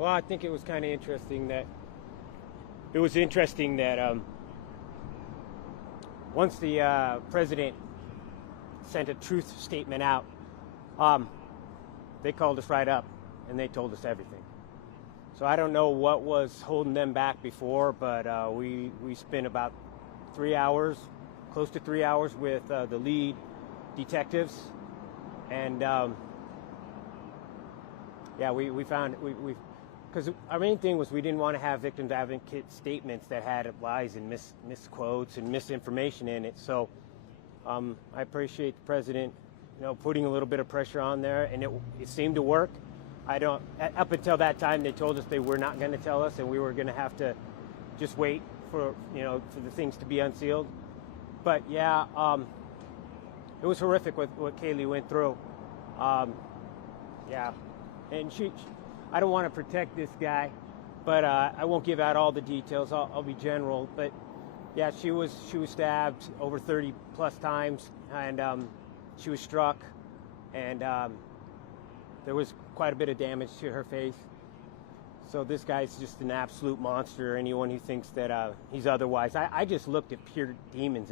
Well, I think it was kind of interesting that once the president sent a truth statement out, they called us right up and they told us everything. So I don't know what was holding them back before, but we spent about 3 hours, close to 3 hours, with the lead detectives, and yeah, we found because our main thing was we didn't want to have victims advocate statements that had lies and misquotes and misinformation in it. So I appreciate the president, putting a little bit of pressure on there, and it seemed to work. Up until that time, they told us they were not going to tell us, and we were going to have to just wait for the things to be unsealed. But yeah, it was horrific what Kaylee went through. Yeah, and I don't want to protect this guy, but I won't give out all the details. I'll be general. But yeah, she was stabbed over 30 plus times, and she was struck, and there was quite a bit of damage to her face. So this guy's just an absolute monster. Anyone who thinks that he's otherwise, I just looked at pure demons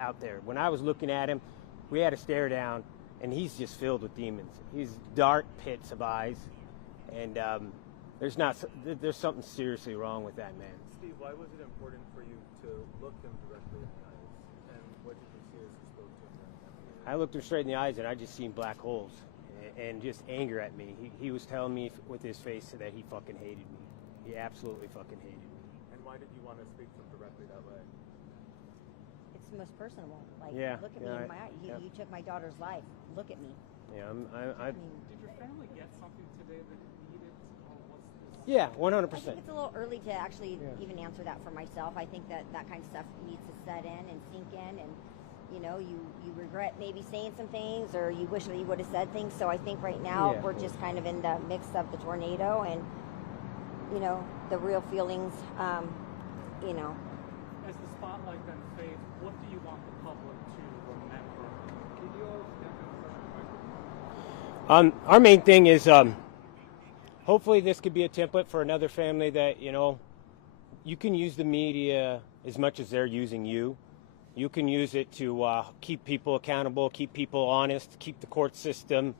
out there. When I was looking at him, we had a stare down, and he's just filled with demons. He's dark pits of eyes, and there's something seriously wrong with that man. Steve, why was it important for you to look him directly in the eyes, and what did you see as you spoke to him? I looked him straight in the eyes, and I just seen black holes and just anger at me. He was telling me with his face that he fucking hated me. He absolutely fucking hated me. And why did you want to speak to him directly that way? It's the most personal. Like, yeah, look at me in my eye. You took my daughter's life. Look at me. Yeah, I mean, did your family get something today that it needed? Or what's this? Yeah, 100%. I think it's a little early to actually even answer that for myself. I think that kind of stuff needs to set in and sink in, and you regret maybe saying some things, or you wish that you would have said things. So I think right now we're just kind of in the mix of the tornado and the real feelings. As the spotlight then fades, what do you want the public to remember? Our main thing is hopefully this could be a template for another family that you can use the media as much as they're using you. You can use it to keep people accountable, keep people honest, keep the court system,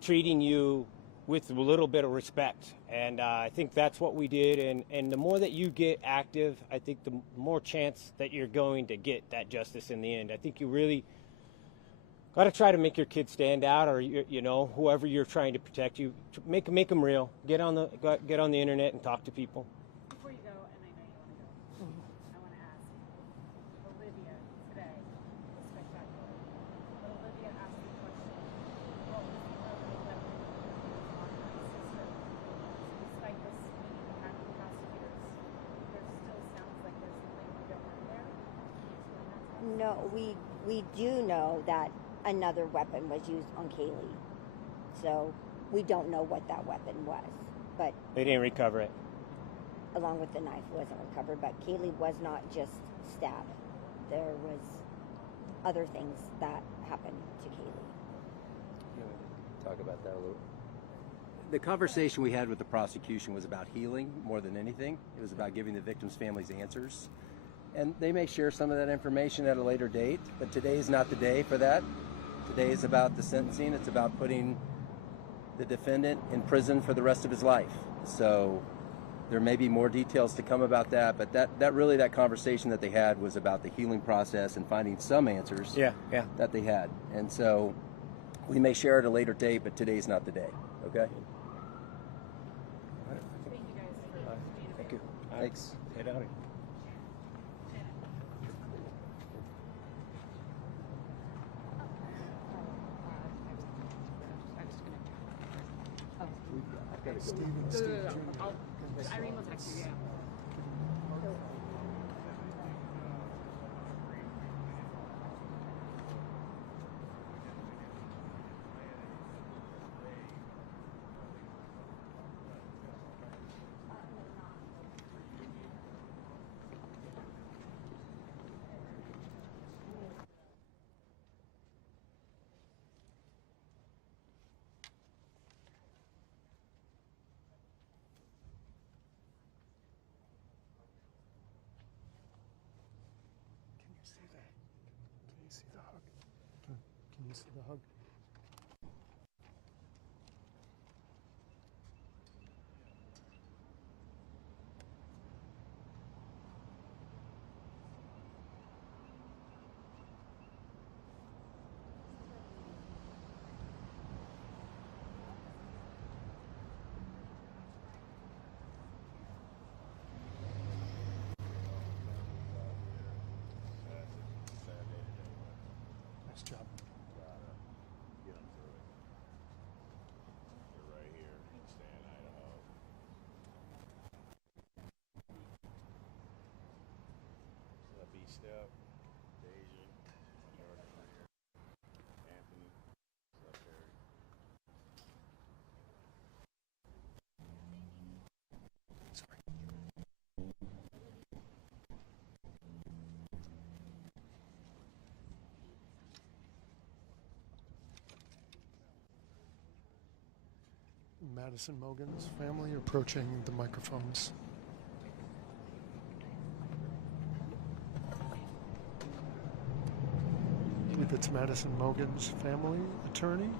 treating you with a little bit of respect. And I think that's what we did. And the more that you get active, I think the more chance that you're going to get that justice in the end. I think you really got to try to make your kids stand out, or whoever you're trying to protect, you make them real. Get on the internet and talk to people. Before you go, and I know you want to go, I want to ask. Olivia today was spectacular. But Olivia asked the question, what was the other weapon on my sister? So despite this meeting we had with the prosecutors, there still sounds like there's something we don't know there. Can you explain that to us? No, we do know that another weapon was used on Kaylee. So we don't know what that weapon was. But they didn't recover it. Along with the knife wasn't recovered, but Kaylee was not just stabbed. There was other things that happened to Kaylee. Talk about that a little. The conversation we had with the prosecution was about healing more than anything. It was about giving the victims' families answers. And they may share some of that information at a later date, but today is not the day for that. Today is about the sentencing. It's about putting the defendant in prison for the rest of his life. So there may be more details to come about that, but that conversation that they had was about the healing process and finding some answers that they had. And so we may share at a later date, but today's not the day. Okay? Thank you guys for being here. Thank you. Thanks. Get out of here. Irene will text you, Thanks for the hug. Nice job. Get them through it. You're right here. Stay in Idaho. Step B step. Deja. Jordan right here. Anthony. What's up, Terry? Sorry. Madison Mogans family approaching the microphones. I believe it's Madison Mogans family attorney.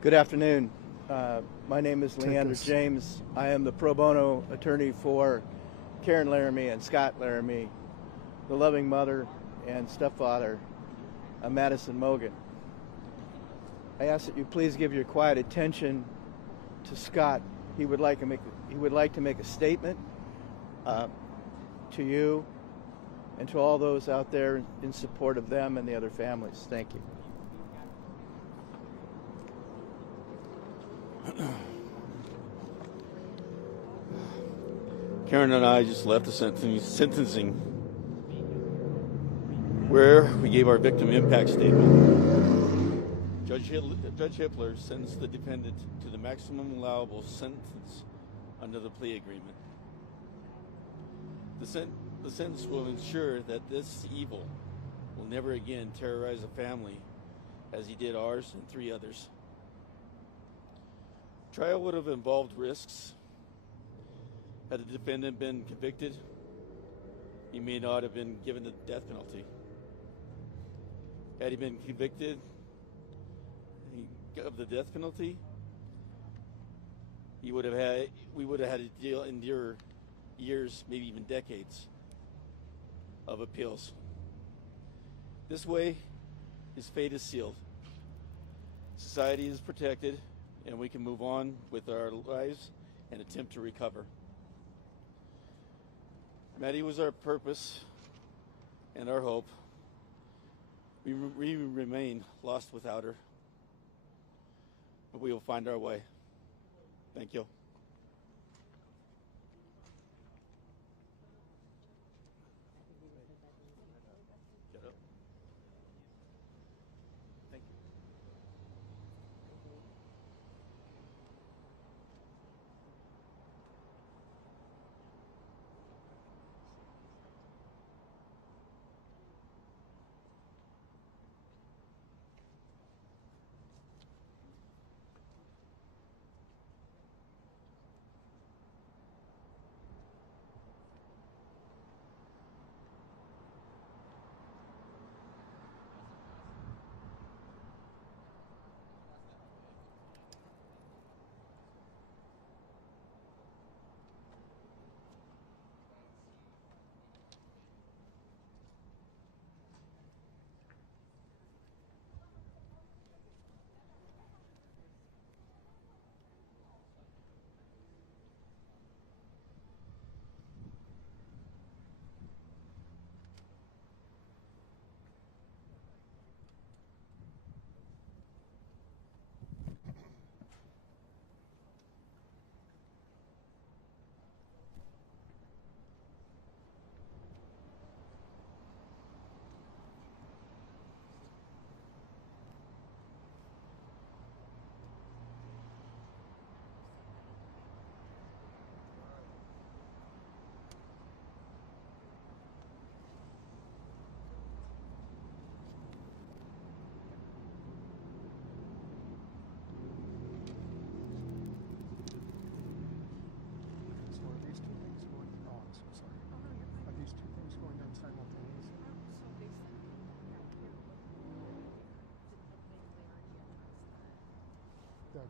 Good afternoon. My name is Leander us. James. I am the pro bono attorney for Karen Laramie and Scott Laramie, the loving mother and stepfather of Madison Mogan. I ask that you please give your quiet attention to Scott. He would like to make a statement to you and to all those out there in support of them and the other families. Thank you. Karen and I just left the sentencing where we gave our victim impact statement. Judge Hippler sentenced the defendant to the maximum allowable sentence under the plea agreement. The sentence will ensure that this evil will never again terrorize a family as he did ours and 3 others. Trial would have involved risks. Had the defendant been convicted, he may not have been given the death penalty. Had he been convicted of the death penalty, we would have had to endure years, maybe even decades of appeals. This way, his fate is sealed. Society is protected, and we can move on with our lives and attempt to recover. Maddie was our purpose and our hope. We remain lost without her, but we will find our way. Thank you. Get up. Thank you.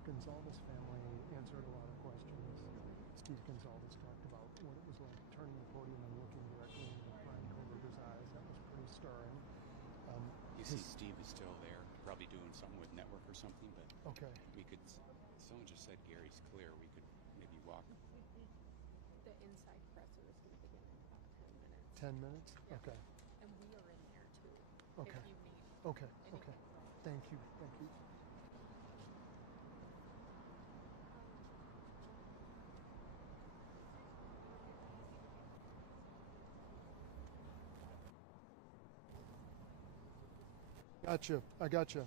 Gonzalez family answered a lot of questions. Steve Gonzalez talked about what it was like turning the podium and looking directly into Bryan Kohberger's eyes. That was pretty stirring. You see Steve is still there, probably doing something with network or something, but Okay. we could, someone just said Gary's clear, we could maybe walk. The inside presser is going to begin in about 10 minutes. 10 minutes? Yeah. Okay. And we are in there too. Okay. If you need Okay. anything Okay. from Thank you. Thank you. Gotcha. I gotcha.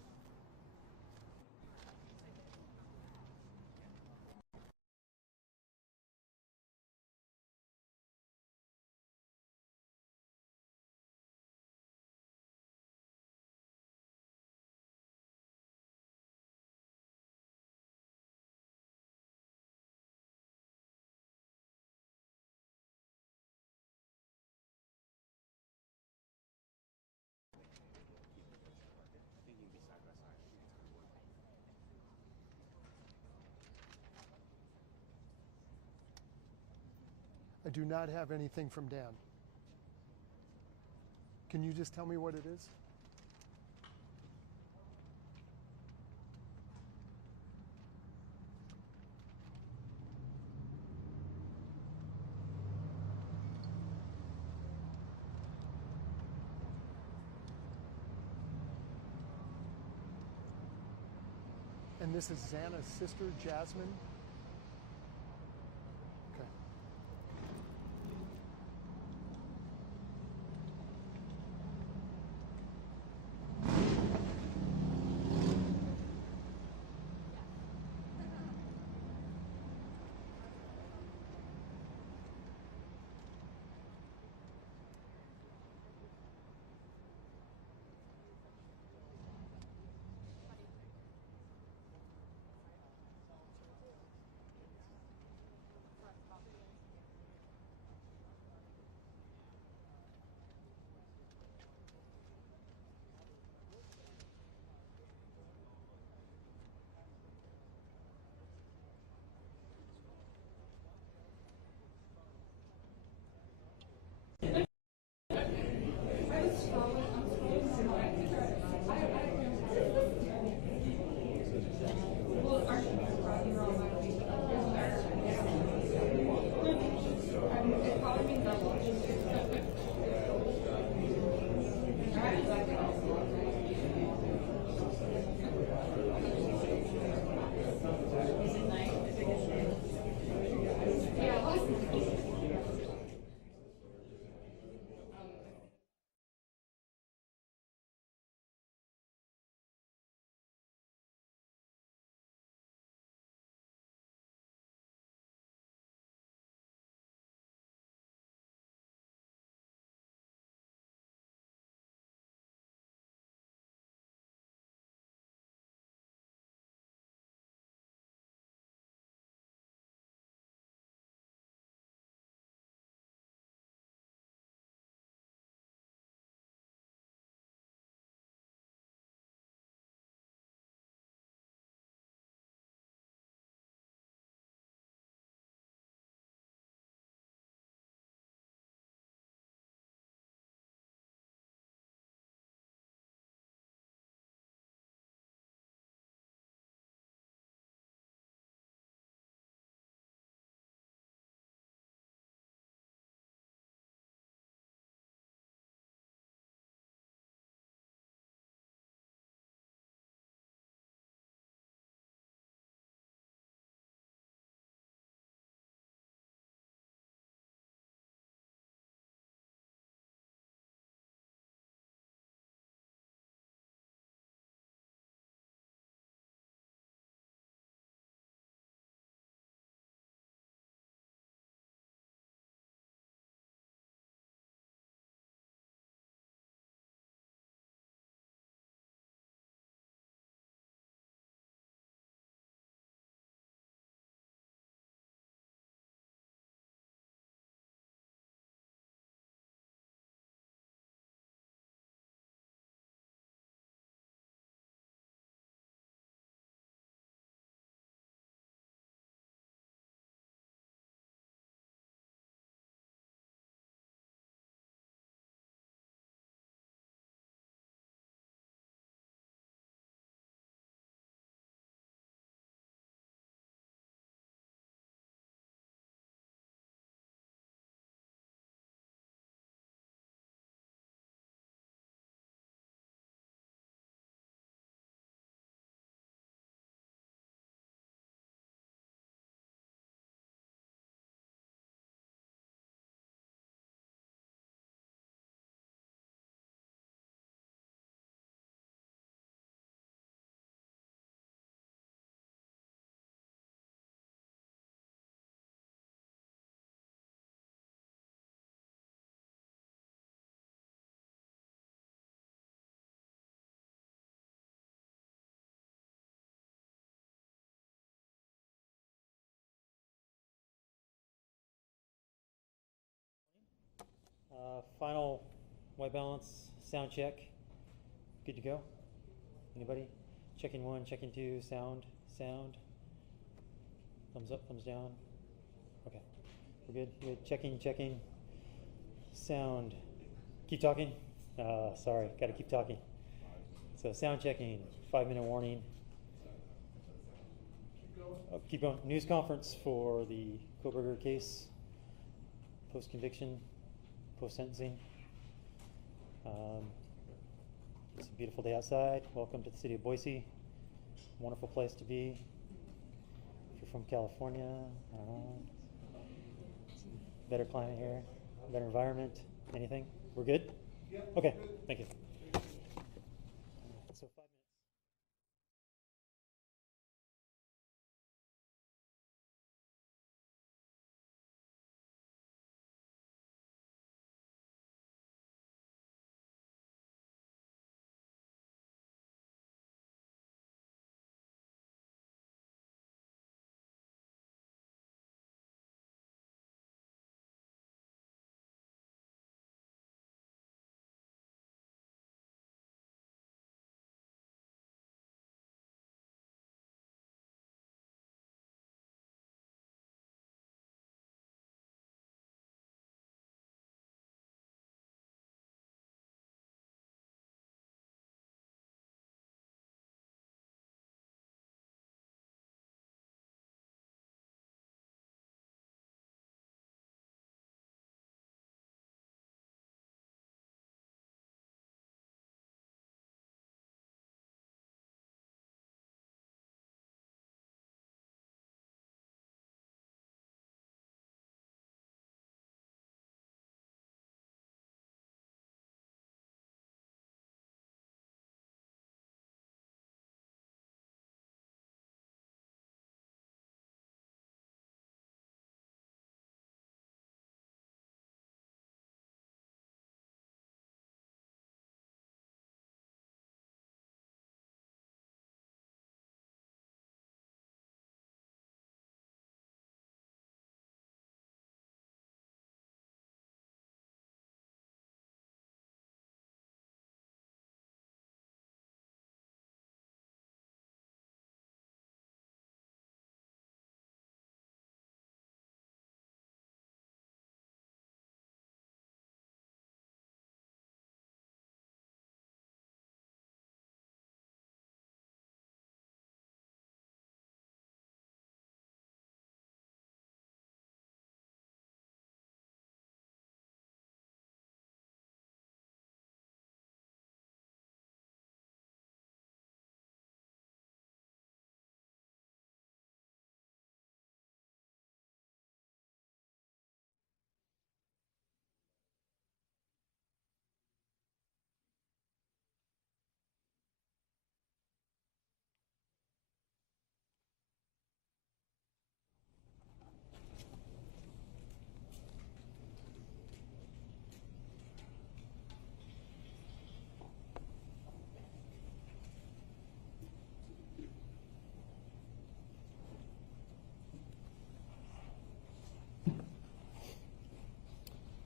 I think you can be side by side. I think it's gonna work. I do not have anything from Dan. Can you just tell me what it is? And this is Xana's sister, Jasmine. Okay. final white balance sound check. Good to go? Anybody? Checking 1, checking 2, sound. Thumbs up, thumbs down. Okay, we're good. Checking. Sound. Keep talking. Sorry, gotta keep talking. So sound checking, 5-minute warning. Keep going. News conference for the Kohberger case, post-conviction, post-sentencing. It's a beautiful day outside. Welcome to the city of Boise. Wonderful place to be. If you're from California, I don't know. Better climate here, better environment, anything? We're good? Yeah. Okay, thank you. So 5 minutes.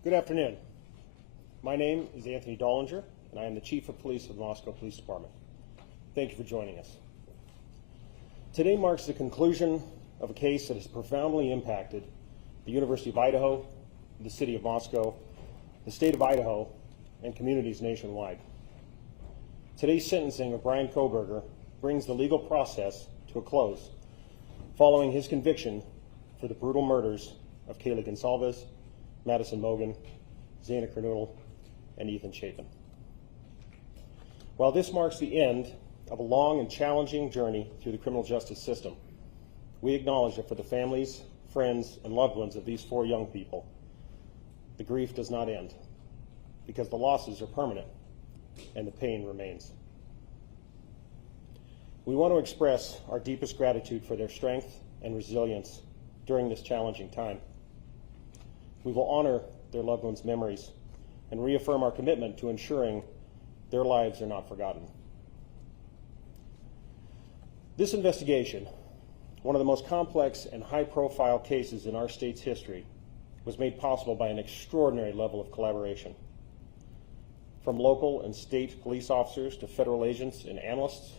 Good afternoon. My name is Anthony Dolinger, and I am the Chief of Police of the Moscow Police Department. Thank you for joining us. Today marks the conclusion of a case that has profoundly impacted the University of Idaho, the City of Moscow, the State of Idaho, and communities nationwide. Today's sentencing of Bryan Kohberger brings the legal process to a close, following his conviction for the brutal murders of Kaylee Gonsalves, Madison Mogans, Xana Kernodle, and Ethan Chapin. While this marks the end of a long and challenging journey through the criminal justice system, we acknowledge that for the families, friends, and loved ones of these 4 young people, the grief does not end, because the losses are permanent and the pain remains. We want to express our deepest gratitude for their strength and resilience during this challenging time. We will honor their loved ones' memories and reaffirm our commitment to ensuring their lives are not forgotten. This investigation, one of the most complex and high-profile cases in our state's history, was made possible by an extraordinary level of collaboration from local and state police officers to federal agents and analysts,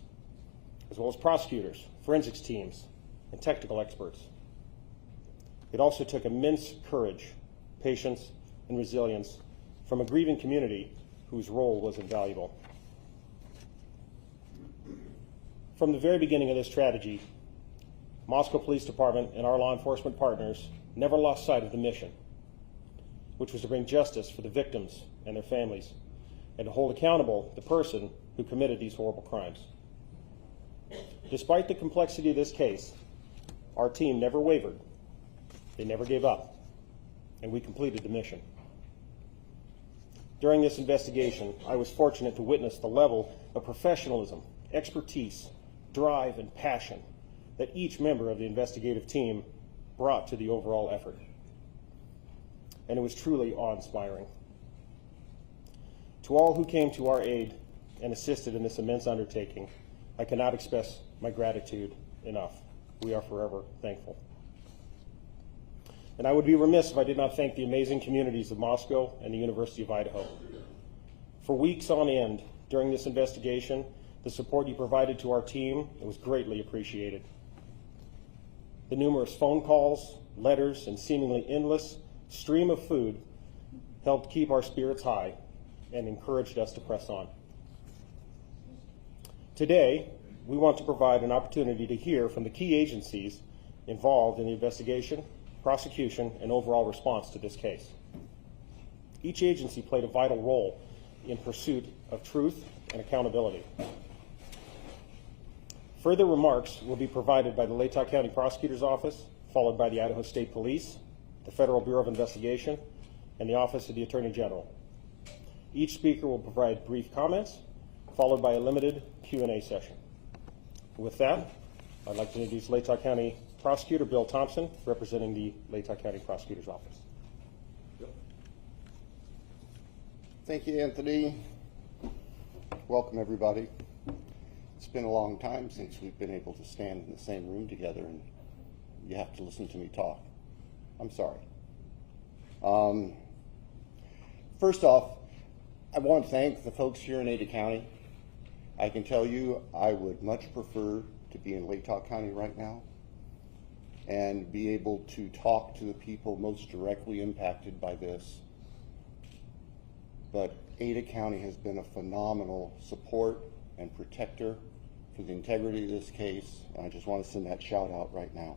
as well as prosecutors, forensics teams, and technical experts. It also took immense courage, patience, and resilience from a grieving community whose role was invaluable. From the very beginning of this tragedy, Moscow Police Department and our law enforcement partners never lost sight of the mission, which was to bring justice for the victims and their families, and to hold accountable the person who committed these horrible crimes. Despite the complexity of this case, our team never wavered, they never gave up, and we completed the mission. During this investigation, I was fortunate to witness the level of professionalism, expertise, drive, and passion that each member of the investigative team brought to the overall effort. And it was truly awe-inspiring. To all who came to our aid and assisted in this immense undertaking, I cannot express my gratitude enough. We are forever thankful. And I would be remiss if I did not thank the amazing communities of Moscow and the University of Idaho. For weeks on end during this investigation, the support you provided to our team was greatly appreciated. The numerous phone calls, letters, and seemingly endless stream of food helped keep our spirits high and encouraged us to press on. Today, we want to provide an opportunity to hear from the key agencies involved in the investigation, prosecution, and overall response to this case. Each agency played a vital role in pursuit of truth and accountability. Further remarks will be provided by the Latah County Prosecutor's Office, followed by the Idaho State Police, the Federal Bureau of Investigation, and the Office of the Attorney General. Each speaker will provide brief comments, followed by a limited Q&A session. With that, I'd like to introduce Latah County Prosecutor Bill Thompson, representing the Latah County Prosecutor's Office. Thank you, Anthony. Welcome, everybody. It's been a long time since we've been able to stand in the same room together, and you have to listen to me talk. I'm sorry. First off, I want to thank the folks here in Ada County. I can tell you I would much prefer to be in Latah County right now and be able to talk to the people most directly impacted by this. But Ada County has been a phenomenal support and protector for the integrity of this case, and I just want to send that shout out right now.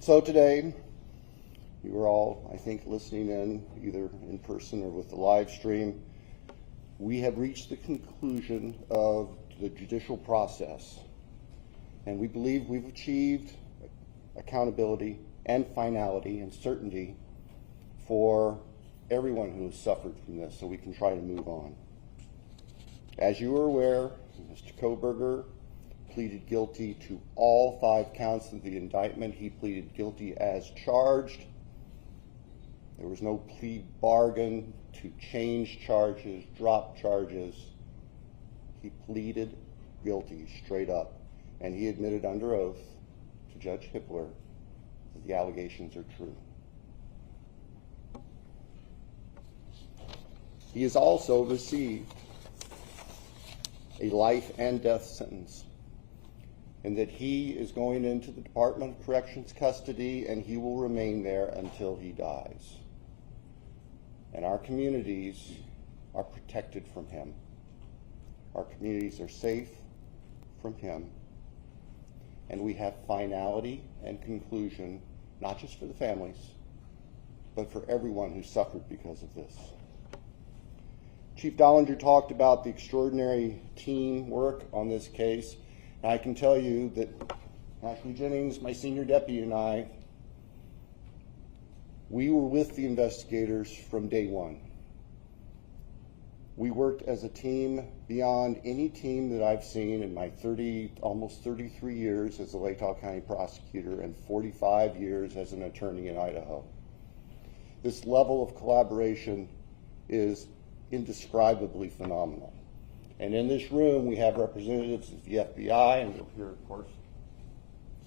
So today, you are all, I think, listening in, either in person or with the live stream. We have reached the conclusion of the judicial process, and we believe we've achieved accountability and finality and certainty for everyone who has suffered from this, so we can try to move on. As you are aware, Mr. Kohberger pleaded guilty to all 5 counts of the indictment. He pleaded guilty as charged. There was no plea bargain to change charges, drop charges. He pleaded guilty straight up, and he admitted under oath to Judge Hippler that the allegations are true. He has also received a life and death sentence, and that he is going into the Department of Corrections custody, and he will remain there until he dies. And our communities are protected from him. Our communities are safe from him. And we have finality and conclusion, not just for the families, but for everyone who suffered because of this. Chief Dolinger talked about the extraordinary teamwork on this case. And I can tell you that Ashley Jennings, my senior deputy, and I, we were with the investigators from day one. We worked as a team beyond any team that I've seen in my almost 33 years as a Latah County prosecutor and 45 years as an attorney in Idaho. This level of collaboration is indescribably phenomenal. And in this room, we have representatives of the FBI, and you'll hear, of course,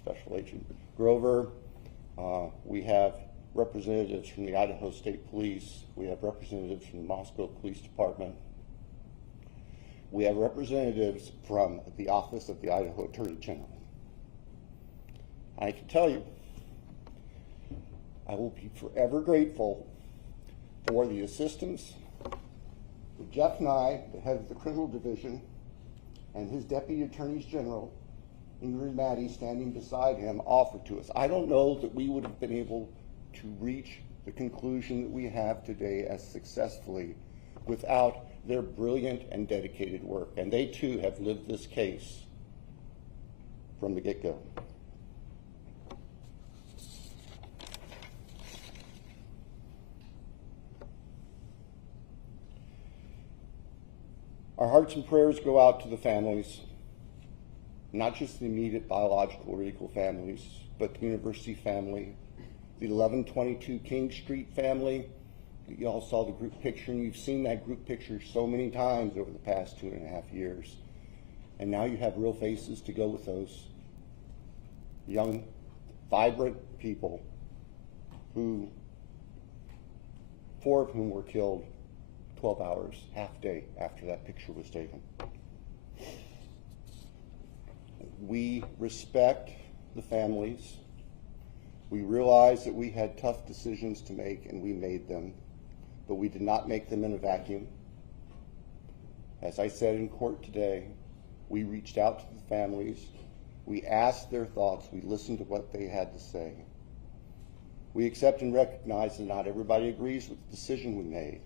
Special Agent Grover. We have representatives from the Idaho State Police. We have representatives from the Moscow Police Department. We have representatives from the Office of the Idaho Attorney General. I can tell you, I will be forever grateful for the assistance that Jeff Nye, the head of the criminal division, and his deputy attorneys general, Ingrid Maddie, standing beside him, offered to us. I don't know that we would have been able to reach the conclusion that we have today as successfully without their brilliant and dedicated work. And they too have lived this case from the get-go. Our hearts and prayers go out to the families, not just the immediate biological or legal families, but the university family, the 1122 King Street family. You all saw the group picture, and you've seen that group picture so many times over the past 2.5 years. And now you have real faces to go with those young, vibrant people who, 4 of whom were killed 12 hours, half day after that picture was taken. We respect the families. We realize that we had tough decisions to make, and we made them, but we did not make them in a vacuum. As I said in court today, we reached out to the families. We asked their thoughts. We listened to what they had to say. We accept and recognize that not everybody agrees with the decision we made,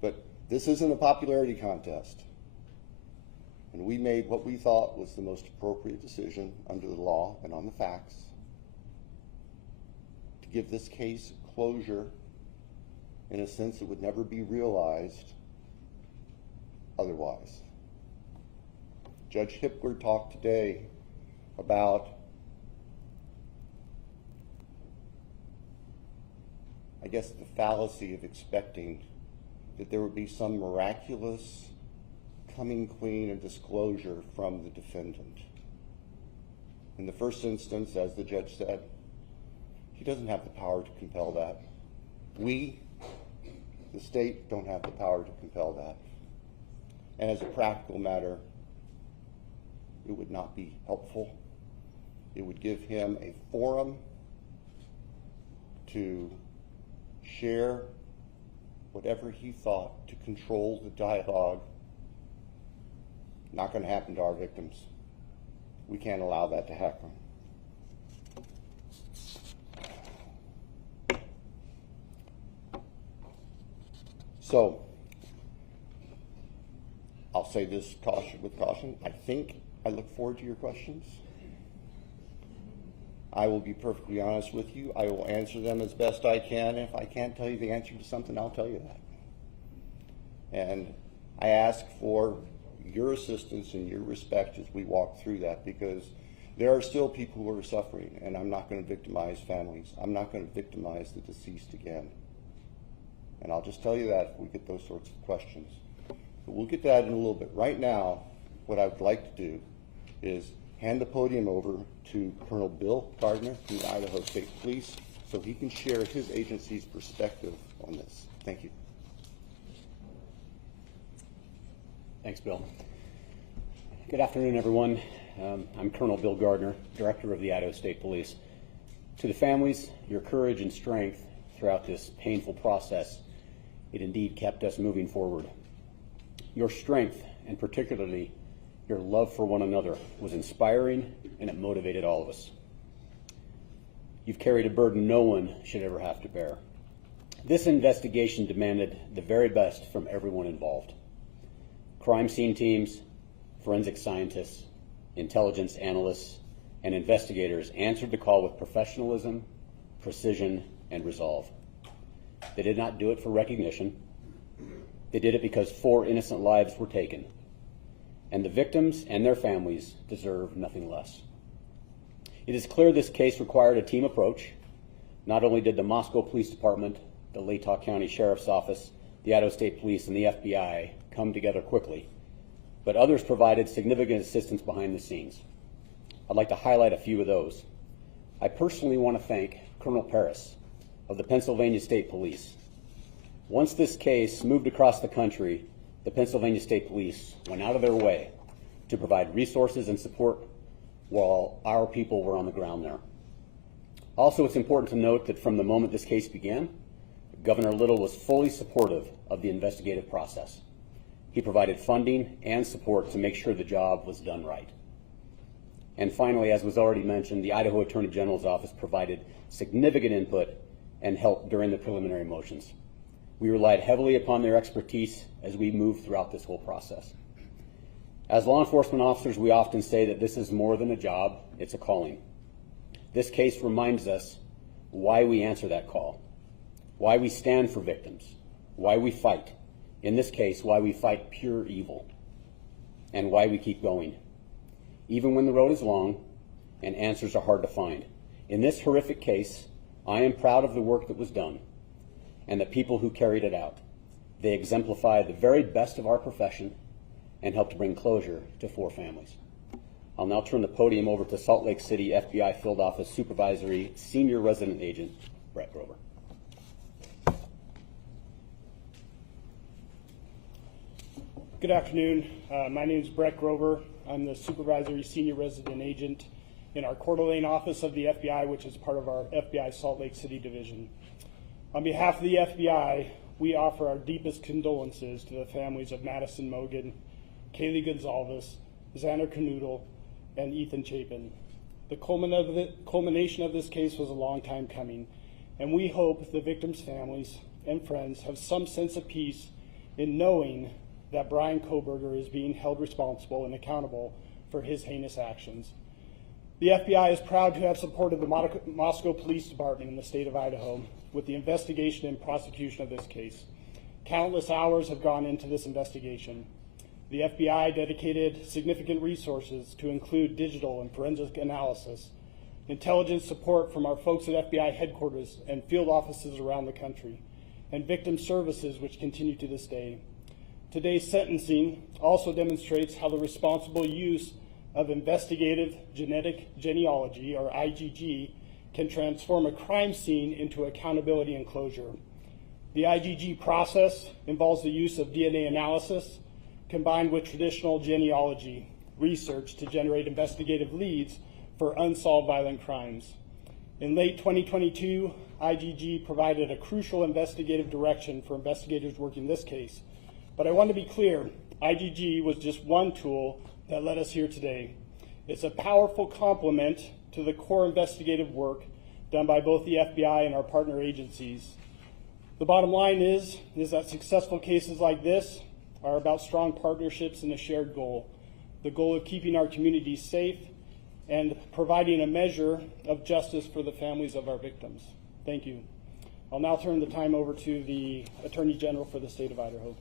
but this isn't a popularity contest. And we made what we thought was the most appropriate decision under the law and on the facts to give this case closure in a sense that would never be realized otherwise. Judge Hipler talked today about the fallacy of expecting that there would be some miraculous coming clean and disclosure from the defendant. In the first instance, as the judge said, he doesn't have the power to compel that. We, the state, don't have the power to compel that. And as a practical matter, it would not be helpful. It would give him a forum to share whatever he thought to control the dialogue. Not going to happen to our victims. We can't allow that to happen. So, I'll say this with caution. I look forward to your questions. I will be perfectly honest with you. I will answer them as best I can. If I can't tell you the answer to something, I'll tell you that. And I ask for your assistance and your respect as we walk through that, because there are still people who are suffering, and I'm not going to victimize families. I'm not going to victimize the deceased again. And I'll just tell you that if we get those sorts of questions. But we'll get to that in a little bit. Right now, what I would like to do is hand the podium over to Colonel Bill Gardner from the Idaho State Police so he can share his agency's perspective on this. Thank you. Thanks, Bill. Good afternoon, everyone. I'm Colonel Bill Gardner, Director of the Idaho State Police. To the families, your courage and strength throughout this painful process, it indeed kept us moving forward. Your strength, and particularly your love for one another, was inspiring, and it motivated all of us. You've carried a burden no one should ever have to bear. This investigation demanded the very best from everyone involved. Crime scene teams, forensic scientists, intelligence analysts, and investigators answered the call with professionalism, precision, and resolve. They did not do it for recognition. They did it because 4 innocent lives were taken, and the victims and their families deserve nothing less. It is clear this case required a team approach. Not only did the Moscow Police Department, the Latah County Sheriff's Office, the Idaho State Police, and the FBI come together quickly, but others provided significant assistance behind the scenes. I'd like to highlight a few of those. I personally want to thank Colonel Paris, of the Pennsylvania State Police. Once this case moved across the country, the Pennsylvania State Police went out of their way to provide resources and support while our people were on the ground there. Also, it's important to note that from the moment this case began, Governor Little was fully supportive of the investigative process. He provided funding and support to make sure the job was done right. And finally, as was already mentioned, the Idaho Attorney General's office provided significant input and help during the preliminary motions. We relied heavily upon their expertise as we moved throughout this whole process. As law enforcement officers, we often say that this is more than a job, it's a calling. This case reminds us why we answer that call, why we stand for victims, why we fight. In this case, why we fight pure evil, and why we keep going, even when the road is long and answers are hard to find. In this horrific case, I am proud of the work that was done and the people who carried it out. They exemplify the very best of our profession and helped bring closure to 4 families. I'll now turn the podium over to Salt Lake City FBI Field Office Supervisory Senior Resident Agent, Brett Grover. Good afternoon. My name is Brett Grover. I'm the Supervisory Senior Resident Agent in our Coeur d'Alene office of the FBI, which is part of our FBI Salt Lake City Division. On behalf of the FBI, we offer our deepest condolences to the families of Madison Mogan, Kaylee Gonzalez, Xander Canoodle, and Ethan Chapin. The culmination of this case was a long time coming, and we hope the victims' families and friends have some sense of peace in knowing that Bryan Kohberger is being held responsible and accountable for his heinous actions. The FBI is proud to have supported the Moscow Police Department in the state of Idaho with the investigation and prosecution of this case. Countless hours have gone into this investigation. The FBI dedicated significant resources to include digital and forensic analysis, intelligence support from our folks at FBI headquarters and field offices around the country, and victim services which continue to this day. Today's sentencing also demonstrates how the responsible use of investigative genetic genealogy, or IGG, can transform a crime scene into accountability and closure. The IGG process involves the use of DNA analysis combined with traditional genealogy research to generate investigative leads for unsolved violent crimes. In late 2022, IGG provided a crucial investigative direction for investigators working this case. But I want to be clear, IGG was just one tool that led us here today. It's a powerful complement to the core investigative work done by both the FBI and our partner agencies. The bottom line is that successful cases like this are about strong partnerships and a shared goal, the goal of keeping our communities safe and providing a measure of justice for the families of our victims. Thank you. I'll now turn the time over to the Attorney General for the state of Idaho.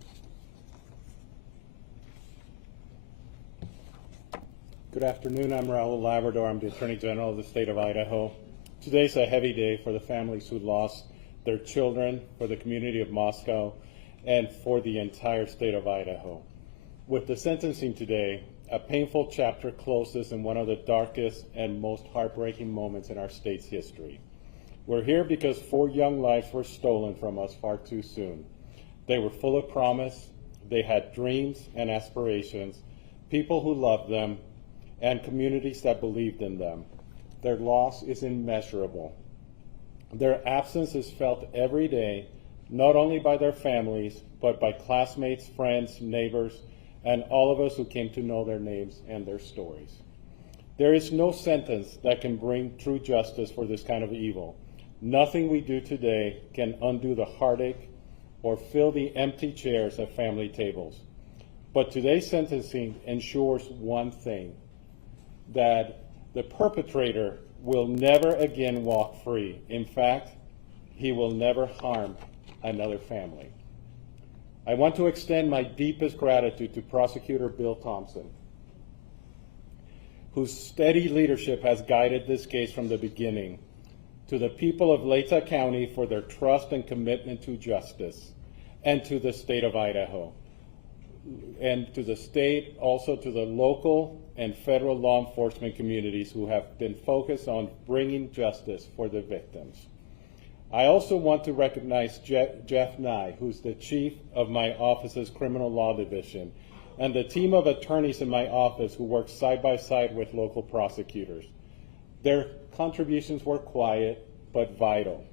Good afternoon. I'm Raul Labrador. I'm the Attorney General of the state of Idaho. Today's a heavy day for the families who lost their children, for the community of Moscow, and for the entire state of Idaho. With the sentencing today, a painful chapter closes in one of the darkest and most heartbreaking moments in our state's history. We're here because 4 young lives were stolen from us far too soon. They were full of promise, they had dreams and aspirations, people who loved them, and communities that believed in them. Their loss is immeasurable. Their absence is felt every day, not only by their families, but by classmates, friends, neighbors, and all of us who came to know their names and their stories. There is no sentence that can bring true justice for this kind of evil. Nothing we do today can undo the heartache or fill the empty chairs at family tables. But today's sentencing ensures one thing, that the perpetrator will never again walk free. In fact, he will never harm another family. I want to extend my deepest gratitude to Prosecutor Bill Thompson, whose steady leadership has guided this case from the beginning, to the people of Latah County for their trust and commitment to justice, and to the state of Idaho, and to the state, also to the local and federal law enforcement communities who have been focused on bringing justice for the victims. I also want to recognize Jeff Nye, who's the chief of my office's criminal law division, and the team of attorneys in my office who work side by side with local prosecutors. Their contributions were quiet but vital.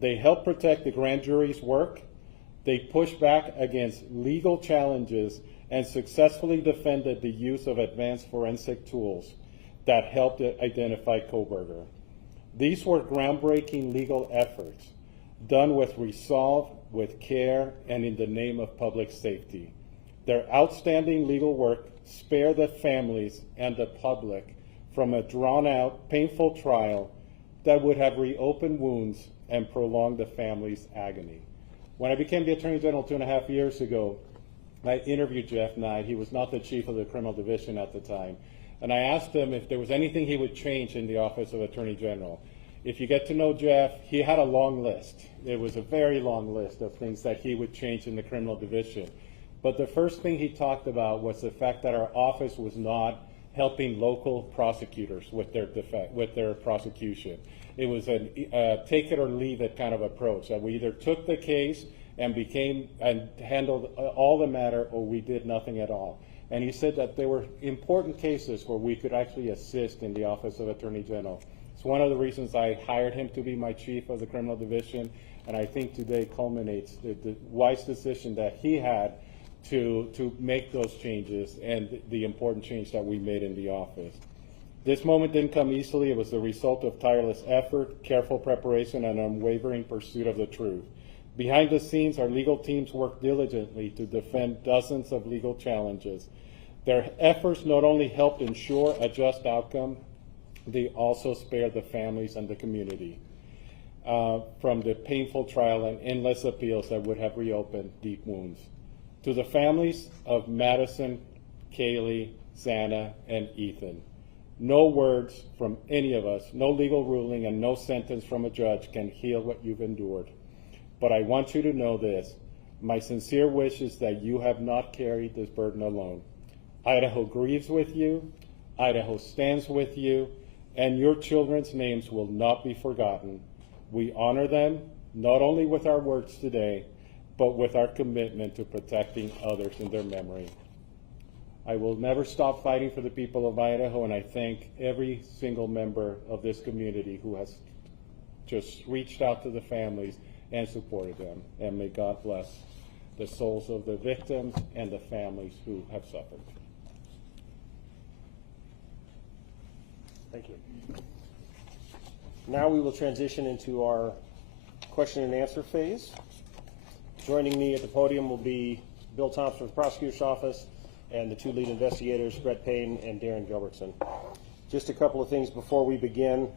They helped protect the grand jury's work. They pushed back against legal challenges and successfully defended the use of advanced forensic tools that helped identify Kohberger. These were groundbreaking legal efforts done with resolve, with care, and in the name of public safety. Their outstanding legal work spared the families and the public from a drawn-out, painful trial that would have reopened wounds and prolonged the family's agony. When I became the Attorney General 2.5 years ago, I interviewed Jeff Nye. He was not the chief of the criminal division at the time. And I asked him if there was anything he would change in the Office of Attorney General. If you get to know Jeff, he had a long list. It was a very long list of things that he would change in the criminal division. But the first thing he talked about was the fact that our office was not helping local prosecutors with their prosecution. It was a take it or leave it kind of approach, that we either took the case and handled all the matter, or we did nothing at all. And he said that there were important cases where we could actually assist in the Office of Attorney General. It's one of the reasons I hired him to be my chief of the criminal division, and I think today culminates the wise decision that he had to make those changes and the important change that we made in the office. This moment didn't come easily. It was the result of tireless effort, careful preparation, and unwavering pursuit of the truth. Behind the scenes, our legal teams worked diligently to defend dozens of legal challenges. Their efforts not only helped ensure a just outcome, they also spared the families and the community from the painful trial and endless appeals that would have reopened deep wounds. To the families of Madison, Kaylee, Xana, and Ethan, no words from any of us, no legal ruling, and no sentence from a judge can heal what you've endured. But I want you to know this. My sincere wish is that you have not carried this burden alone. Idaho grieves with you, Idaho stands with you, and your children's names will not be forgotten. We honor them, not only with our words today, but with our commitment to protecting others in their memory. I will never stop fighting for the people of Idaho, and I thank every single member of this community who has just reached out to the families and supported them. And may God bless the souls of the victims and the families who have suffered. Thank you. Now we will transition into our question and answer phase. Joining me at the podium will be Bill Thompson of the Prosecutor's Office and the two lead investigators, Brett Payne and Darren Gilbertson. Just a couple of things before we begin.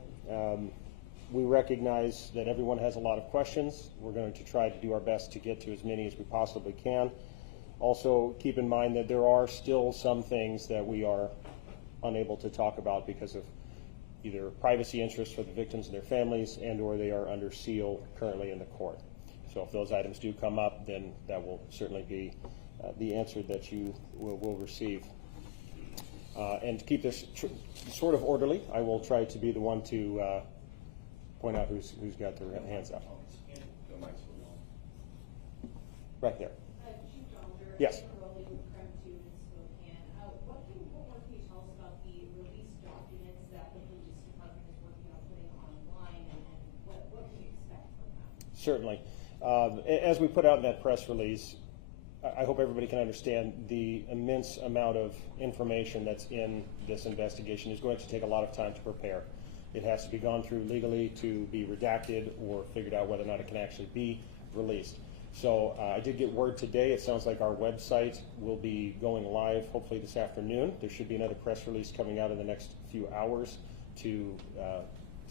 We recognize that everyone has a lot of questions. We're going to try to do our best to get to as many as we possibly can. Also, keep in mind that there are still some things that we are unable to talk about because of either privacy interests for the victims and their families, and or they are under seal currently in the court. So if those items do come up, then that will certainly be the answer that you will receive. And to keep this sort of orderly, I will try to be the one to point out who's got their hands up. Right there. Yes. Certainly. As we put out in that press release, I hope everybody can understand the immense amount of information that's in this investigation is going to take a lot of time to prepare. It has to be gone through legally to be redacted or figured out whether or not it can actually be released. So I did get word today. It sounds like our website will be going live hopefully this afternoon. There should be another press release coming out in the next few hours to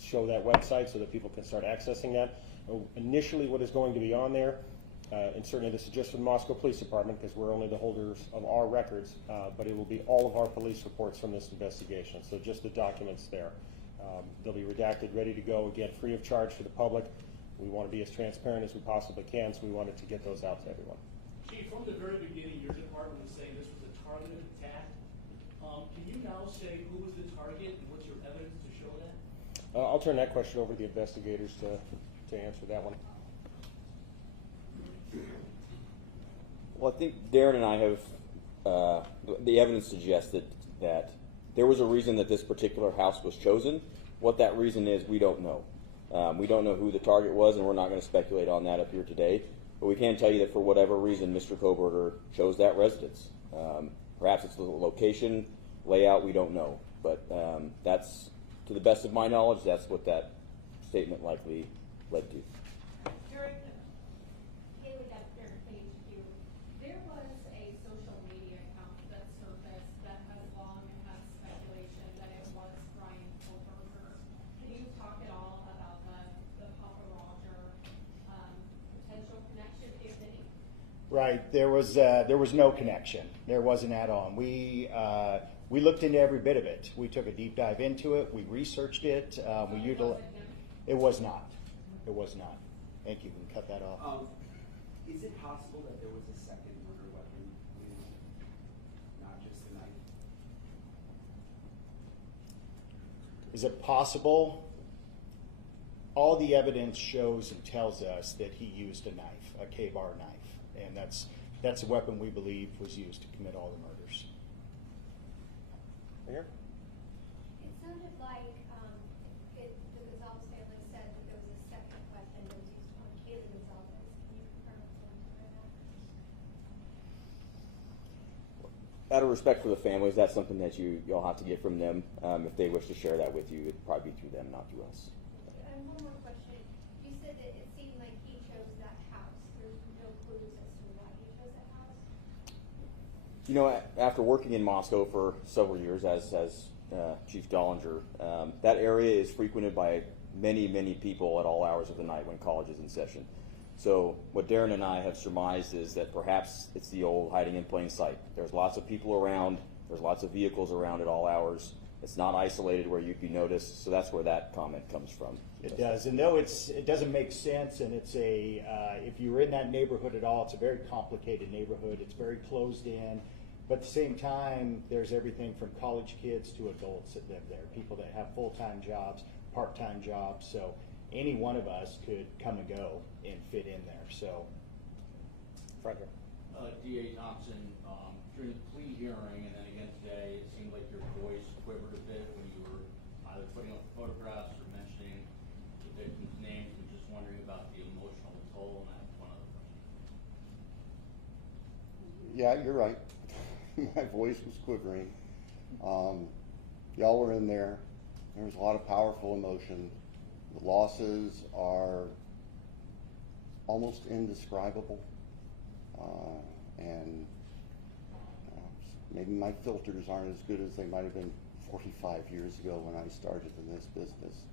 show that website so that people can start accessing that. Initially, what is going to be on there, and certainly this is just for the Moscow Police Department because we're only the holders of our records, but it will be all of our police reports from this investigation, so just the documents there. They'll be redacted, ready to go, again, free of charge for the public. We want to be as transparent as we possibly can, so we wanted to get those out to everyone. Chief, from the very beginning, your department was saying this was a targeted attack. Can you now say who was the target and what's your evidence to show that? I'll turn that question over to the investigators to to answer that one. Well, I think Darren and I have, the evidence suggests that there was a reason that this particular house was chosen. What that reason is, we don't know. We don't know who the target was, and we're not going to speculate on that up here today. But we can tell you that for whatever reason, Mr. Kohberger chose that residence. Perhaps it's the location, layout, we don't know. But that's, to the best of my knowledge, that's what that statement likely led to. During Haley got their page here, there was a social media account that surfaced that has long had speculation that it was Bryan Kohberger. Can you talk at all about the Papa Roger potential connection, if any? Right. There was no connection. There wasn't at all. We looked into every bit of it. We took a deep dive into it. We researched it. We utilized. It was not. It was not. Thank you. We can cut that off. Is it possible that there was a second murder weapon used, not just the knife? Is it possible? All the evidence shows and tells us that he used a knife, a K-bar knife, and that's a weapon we believe was used to commit all the murders. Here. It sounded like the Gonzalez family said that there was a second weapon that was used on Kaylee Gonzalez. Can you confirm that? Out of respect for the families, that's something that you'll have to get from them. If they wish to share that with you, it'd probably be through them, not through us. And one more question. You said that it seemed like he chose that house. There's no clues as to why he chose that house? You know, after working in Moscow for several years as Chief Dolinger, that area is frequented by many, many people at all hours of the night when college is in session. So what Darren and I have surmised is that perhaps it's the old hiding in plain sight. There's lots of people around. There's lots of vehicles around at all hours. It's not isolated where you'd be noticed. So that's where that comment comes from. It does, and though it doesn't make sense, and it's if you're in that neighborhood at all, it's a very complicated neighborhood. It's very closed in, but at the same time, there's everything from college kids to adults that live there, people that have full-time jobs, part-time jobs. So any one of us could come and go and fit in there. So, Frederick. D.A. Thompson, during the plea hearing and then again today, it seemed like your voice quivered a bit when you were either putting up photographs or mentioning the victims' names. I'm just wondering about the emotional toll, and I have one other question. Yeah, you're right. My voice was quivering. Y'all were in there. There was a lot of powerful emotion. The losses are almost indescribable. And maybe my filters aren't as good as they might have been 45 years ago when I started in this business.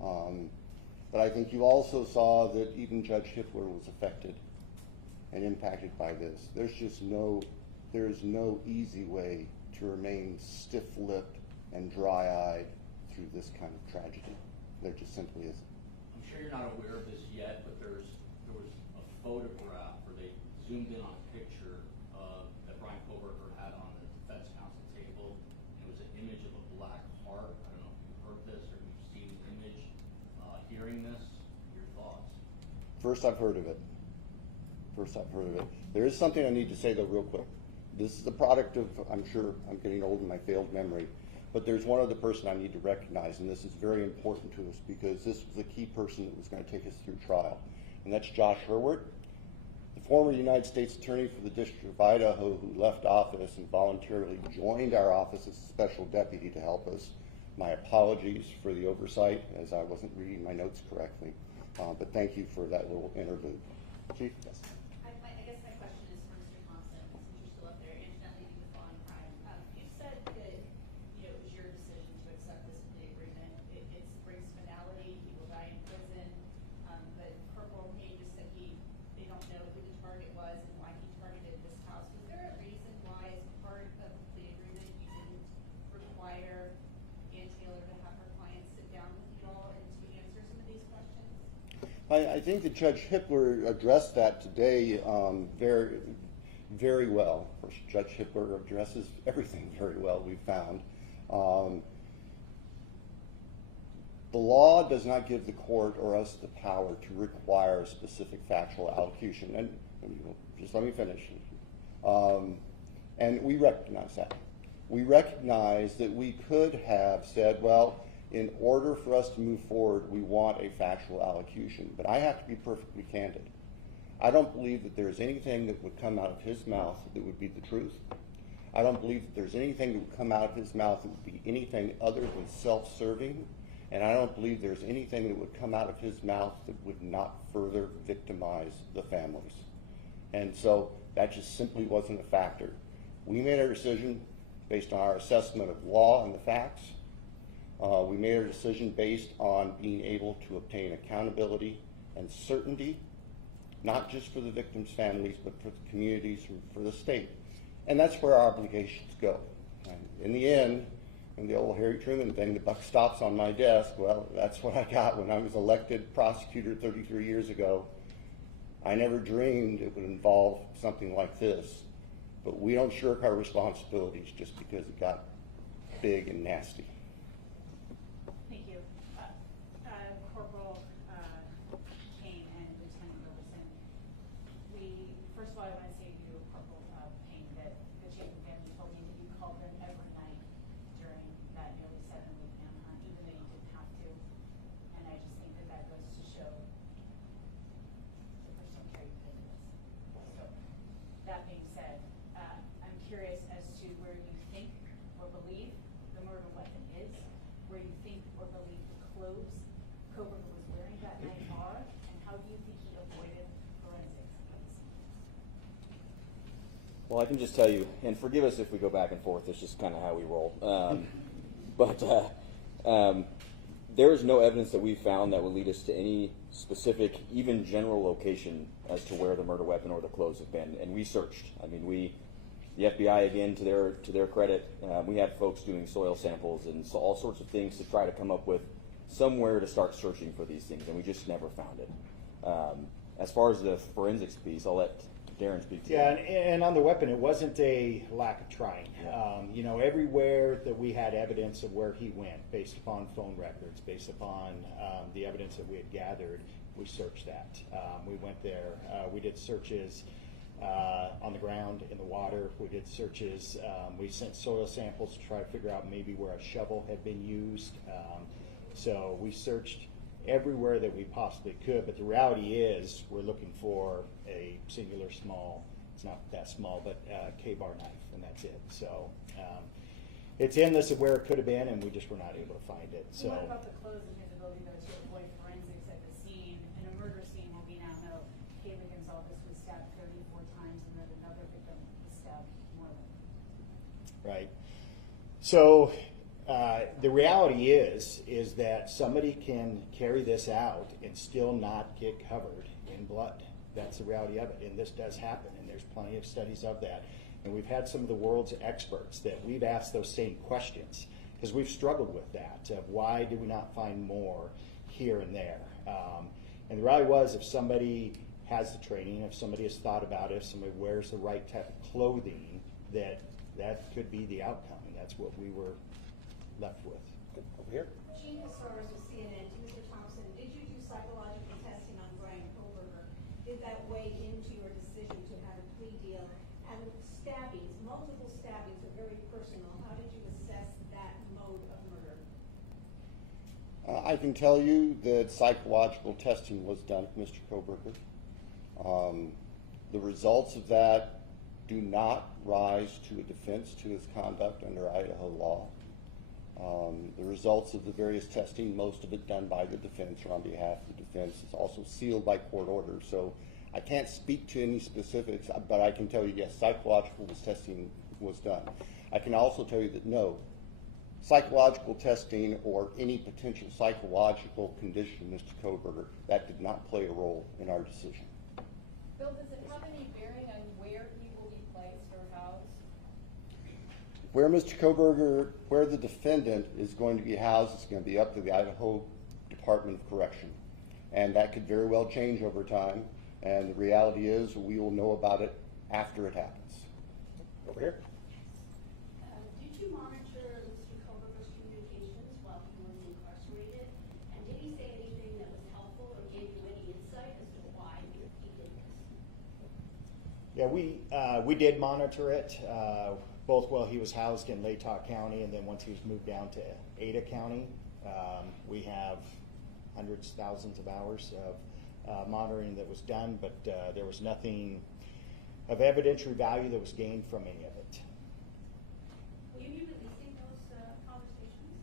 But I think you also saw that even Judge Hippler was affected and impacted by this. There is no easy way to remain stiff-lipped and dry-eyed through this kind of tragedy. There just simply isn't. I'm sure you're not aware of this yet, but there was a photograph where they zoomed in on a picture that Bryan Kohberger had on the defense counsel table, and it was an image of a black heart. I don't know if you've heard this or you've seen the image. Hearing this, your thoughts? First I've heard of it. There is something I need to say though real quick. This is a product of, I'm sure I'm getting old in my failed memory, but there's one other person I need to recognize, and this is very important to us because this was a key person that was going to take us through trial, and that's Josh Hurwitz, the former United States Attorney for the District of Idaho who left office and voluntarily joined our office as a special deputy to help us. My apologies for the oversight as I wasn't reading my notes correctly, but thank you for that little interlude. Chief? Yes. I guess my question is for Mr. Thompson, since you're still up there, incidentally with Bond Crime. You said that it was your decision to accept this plea agreement. It brings finality. He will die in prison. But Corporal Payne just said they don't know who the target was and why he targeted this house. Was there a reason why, as part of the plea agreement, you didn't require Ann Taylor to have her clients sit down with you all and to answer some of these questions? I think that Judge Hippler addressed that today very, very well. Of course, Judge Hippler addresses everything very well, we found. The law does not give the court or us the power to require a specific factual allocution. And just let me finish. And we recognize that. We recognize that we could have said, well, in order for us to move forward, we want a factual allocution. But I have to be perfectly candid. I don't believe that there's anything that would come out of his mouth that would be the truth. I don't believe that there's anything that would come out of his mouth that would be anything other than self-serving. And I don't believe there's anything that would come out of his mouth that would not further victimize the families. And so that just simply wasn't a factor. We made our decision based on our assessment of law and the facts. We made our decision based on being able to obtain accountability and certainty, not just for the victims' families, but for the communities and for the state. And that's where our obligations go. And in the end, and the old Harry Truman thing, the buck stops on my desk. Well, that's what I got when I was elected prosecutor 33 years ago. I never dreamed it would involve something like this, but we don't shirk our responsibilities just because it got big and nasty. Thank you. Corporal Payne and Lieutenant Robertson, first of all, I want to say to you, Corporal Payne, that the chief of family told me that you called them every night during that nearly 7-week manhunt, even though you didn't have to. And I just think that that goes to show the personal care you put in this. So, that being said, I'm curious as to where you think or believe the murder weapon is, where you think or believe the clothes Kohberger was wearing that night are, and how do you think he avoided forensics? Well, I can just tell you, and forgive us if we go back and forth, it's just kind of how we roll. There is no evidence that we found that would lead us to any specific, even general location as to where the murder weapon or the clothes have been. And we searched. I mean, the FBI, again, to their credit, we had folks doing soil samples and so all sorts of things to try to come up with somewhere to start searching for these things, and we just never found it. As far as the forensics piece, I'll let Darren speak to Yeah, that. and on the weapon, it wasn't a lack of trying. You know, everywhere that we had evidence of where he went, based upon phone records, based upon the evidence that we had gathered, we searched that. We went there. We did searches on the ground, in the water. We did searches. We sent soil samples to try to figure out maybe where a shovel had been used. So we searched everywhere that we possibly could, but the reality is we're looking for a singular small, it's not that small, but K-bar knife, and that's it. So it's endless of where it could have been, and we just were not able to find it. So what about the clothes and his ability though to avoid forensics at the scene, in a murder scene where we now know Kayla Gonzalez was stabbed 34 times and then another victim was stabbed more than. Right. So the reality is that somebody can carry this out and still not get covered in blood. That's the reality of it, and this does happen, and there's plenty of studies of that. And we've had some of the world's experts that we've asked those same questions, because we've struggled with that, of why do we not find more here and there. And the reality was, if somebody has the training, if somebody has thought about it, if somebody wears the right type of clothing, that could be the outcome, and that's what we were left with. Over here. Gina Soros with CNN. To Mr. Thompson, did you do psychological testing on Bryan Kohberger? Did that weigh into your decision to have a plea deal? And stabbings, multiple stabbings are very personal. How did you assess that mode of murder? I can tell you that psychological testing was done to Mr. Kohberger. The results of that do not rise to a defense to his conduct under Idaho law. The results of the various testing, most of it done by the defense or on behalf of the defense, is also sealed by court order. So I can't speak to any specifics, but I can tell you, yes, psychological testing was done. I can also tell you that no, psychological testing or any potential psychological condition of Mr. Kohberger, that did not play a role in our decision. Bill, does it have any bearing on where he will be placed or housed? Where Mr. Kohberger, where the defendant is going to be housed, is going to be up to the Idaho Department of Correction. And that could very well change over time. And the reality is we will know about it after it happens. Over here. Did you monitor Mr. Kohberger's communications while he was incarcerated? Yeah, we did monitor it, both while he was housed in Latah County and then once he was moved down to Ada County. We have hundreds, thousands of hours of monitoring that was done, but there was nothing of evidentiary value that was gained from any of it. Will you be releasing those conversations?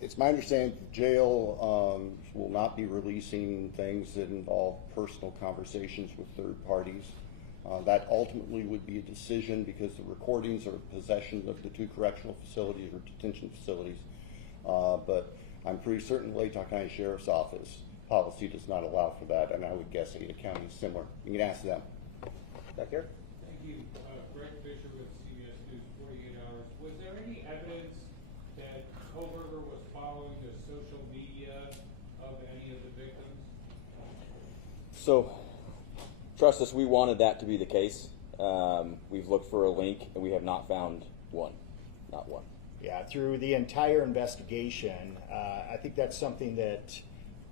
It's my understanding the jail will not be releasing things that involve personal conversations with third parties. That ultimately would be a decision because the recordings are possession of the two correctional facilities or detention facilities. But I'm pretty certain the Latah County Sheriff's Office policy does not allow for that, and I would guess Ada County is similar. You can ask them. Back here. Thank you. Greg Fisher with CBS News 48 Hours. Was there any evidence that Kohberger was following the social media of any of the victims? So, trust us, we wanted that to be the case. We've looked for a link, and we have not found one. Not one. Yeah, through the entire investigation, I think that's something that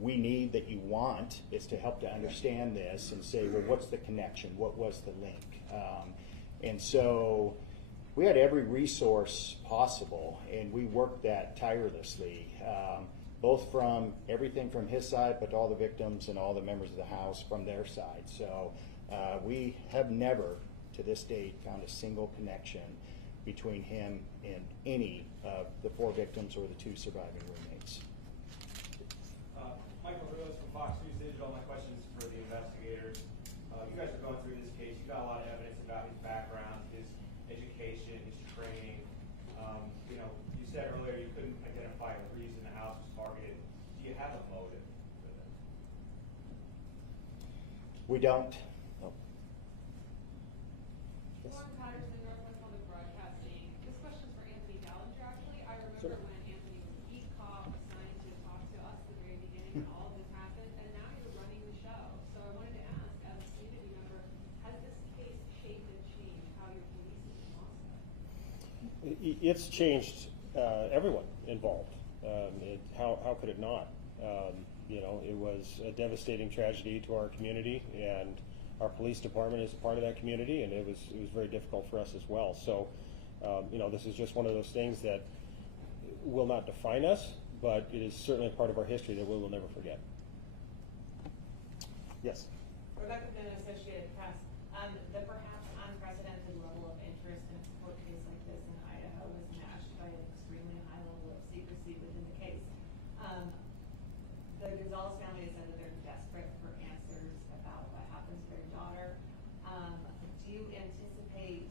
we need, that you want, is to help to understand this and say, well, what's the connection? What was the link? And so we had every resource possible, and we worked that tirelessly, both from everything from his side, but all the victims and all the members of the house from their side. So we have never, to this date, found a single connection between him and any of the 4 victims or the 2 surviving roommates. Michael Rose from Fox News Digital. My questions for the investigators. You guys are going through this case. You've got a lot of evidence about his background, his education, his training. You know, you said earlier you couldn't identify the reason the house was targeted. Do you have a motive for this? We don't. Lauren Patterson, Northwest Public Broadcasting. This question's for Anthony Dolinger, actually. I remember when Anthony was a beat cop, assigned to talk to us at the very beginning, and all of this happened, and now you're running the show. So I wanted to ask, as a community member, has this case shaped and changed how you're policing in Moscow? It's changed everyone involved. How could it not? You know, it was a devastating tragedy to our community, and our police department is a part of that community, and it was very difficult for us as well. So, you know, this is just one of those things that will not define us, but it is certainly a part of our history that we will never forget. Yes. Rebecca Finn, Associated Press. The perhaps unprecedented level of interest in a court case like this in Idaho was matched by an extremely high level of secrecy within the case. The Gonzalez family has said that they're desperate for answers about what happened to their daughter. Do you anticipate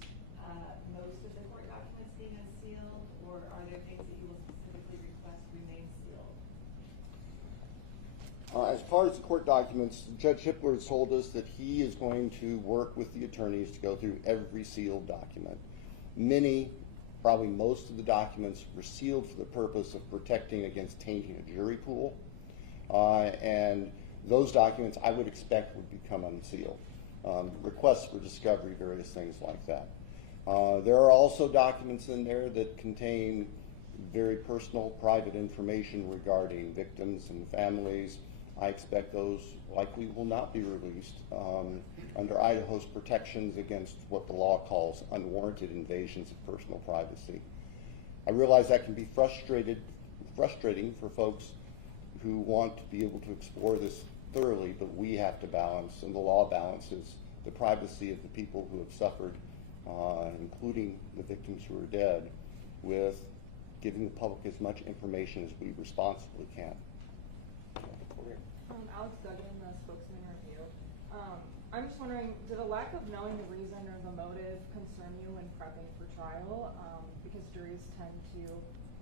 most of the court documents being unsealed, or are there things that you will specifically request remain sealed? As far as the court documents, Judge Hippler has told us that he is going to work with the attorneys to go through every sealed document. Many, probably most of the documents were sealed for the purpose of protecting against tainting a jury pool. And those documents I would expect would become unsealed. Requests for discovery, various things like that. There are also documents in there that contain very personal, private information regarding victims and families. I expect those likely will not be released under Idaho's protections against what the law calls unwarranted invasions of personal privacy. I realize that can be frustrating for folks who want to be able to explore this thoroughly, but we have to balance, and the law balances, the privacy of the people who have suffered, including the victims who are dead, with giving the public as much information as we responsibly can. Alex Duggan, the spokesman review. I'm just wondering, did a lack of knowing the reason or the motive concern you when prepping for trial? Because juries tend to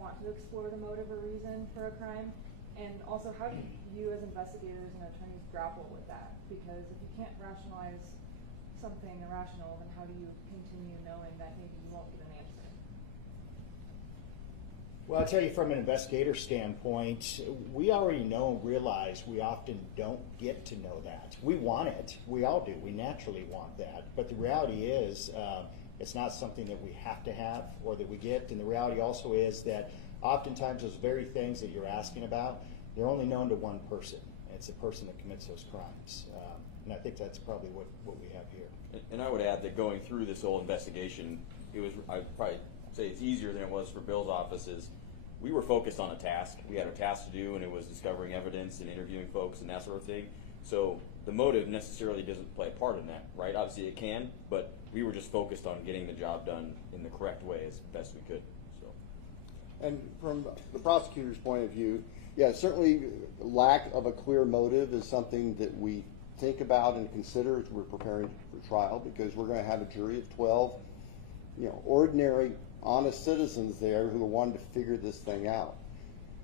want to explore the motive or reason for a crime. And also, how do you as investigators and attorneys grapple with that? Because if you can't rationalize something irrational, then how do you continue knowing that maybe you won't get an answer? Well, I'll tell you from an investigator standpoint, we already know and realize we often don't get to know that. We want it. We all do. We naturally want that. But the reality is it's not something that we have to have or that we get. And the reality also is that oftentimes those very things that you're asking about, they're only known to one person. It's the person that commits those crimes. And I think that's probably what we have here. And I would add that going through this whole investigation, I'd probably say it's easier than it was for Bill's offices. We were focused on a task. We had a task to do, and it was discovering evidence and interviewing folks and that sort of thing. So the motive necessarily doesn't play a part in that, right? Obviously it can, but we were just focused on getting the job done in the correct way as best we could. So. And from the prosecutor's point of view, yeah, certainly lack of a clear motive is something that we think about and consider as we're preparing for trial, because we're going to have a jury of 12, ordinary, honest citizens there who wanted to figure this thing out.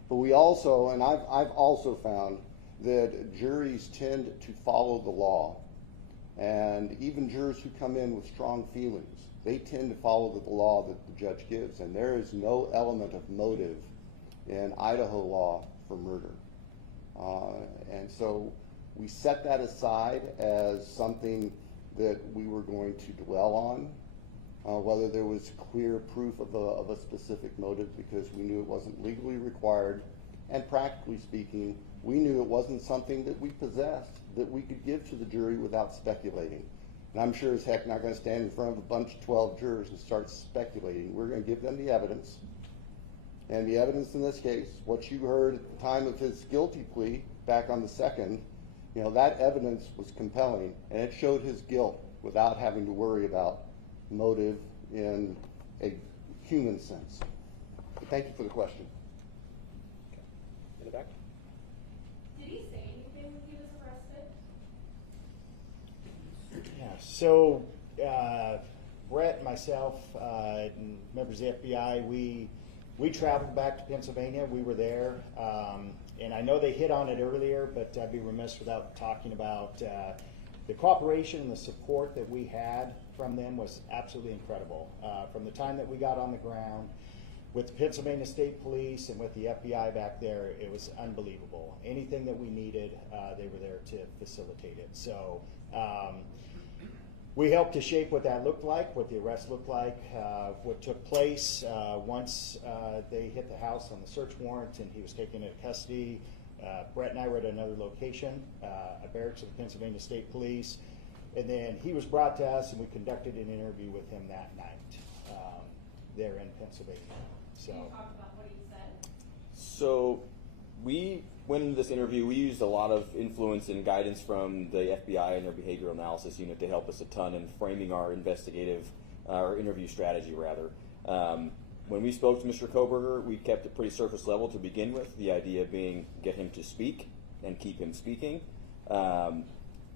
But we also, and I've also found that juries tend to follow the law, and even jurors who come in with strong feelings, they tend to follow the law that the judge gives, and there is no element of motive in Idaho law for murder. And so we set that aside as something that we were going to dwell on, whether there was clear proof of a specific motive, because we knew it wasn't legally required, and practically speaking, we knew it wasn't something that we possessed that we could give to the jury without speculating. And I'm sure as heck not going to stand in front of a bunch of 12 jurors and start speculating. We're going to give them the evidence. And the evidence in this case, what you heard at the time of his guilty plea back on the 2nd, that evidence was compelling, and it showed his guilt without having to worry about motive in a human sense. But thank you for the question. In the back? Did he say anything when he was arrested? Yeah, so Brett, myself, and members of the FBI, we traveled back to Pennsylvania. We were there, and I know they hit on it earlier, but I'd be remiss without talking about the cooperation and the support that we had from them was absolutely incredible. From the time that we got on the ground with the Pennsylvania State Police and with the FBI back there, it was unbelievable. Anything that we needed, they were there to facilitate it. So we helped to shape what that looked like, what the arrest looked like, what took place once they hit the house on the search warrant and he was taken into custody. Brett and I were at another location, a barracks of the Pennsylvania State Police, and then he was brought to us and we conducted an interview with him that night there in Pennsylvania. So. Can you talk about what he said? So we went into this interview, we used a lot of influence and guidance from the FBI and their behavioral analysis unit to help us a ton in framing our interview strategy rather. When we spoke to Mr. Kohberger, we kept it pretty surface level to begin with, the idea being get him to speak and keep him speaking.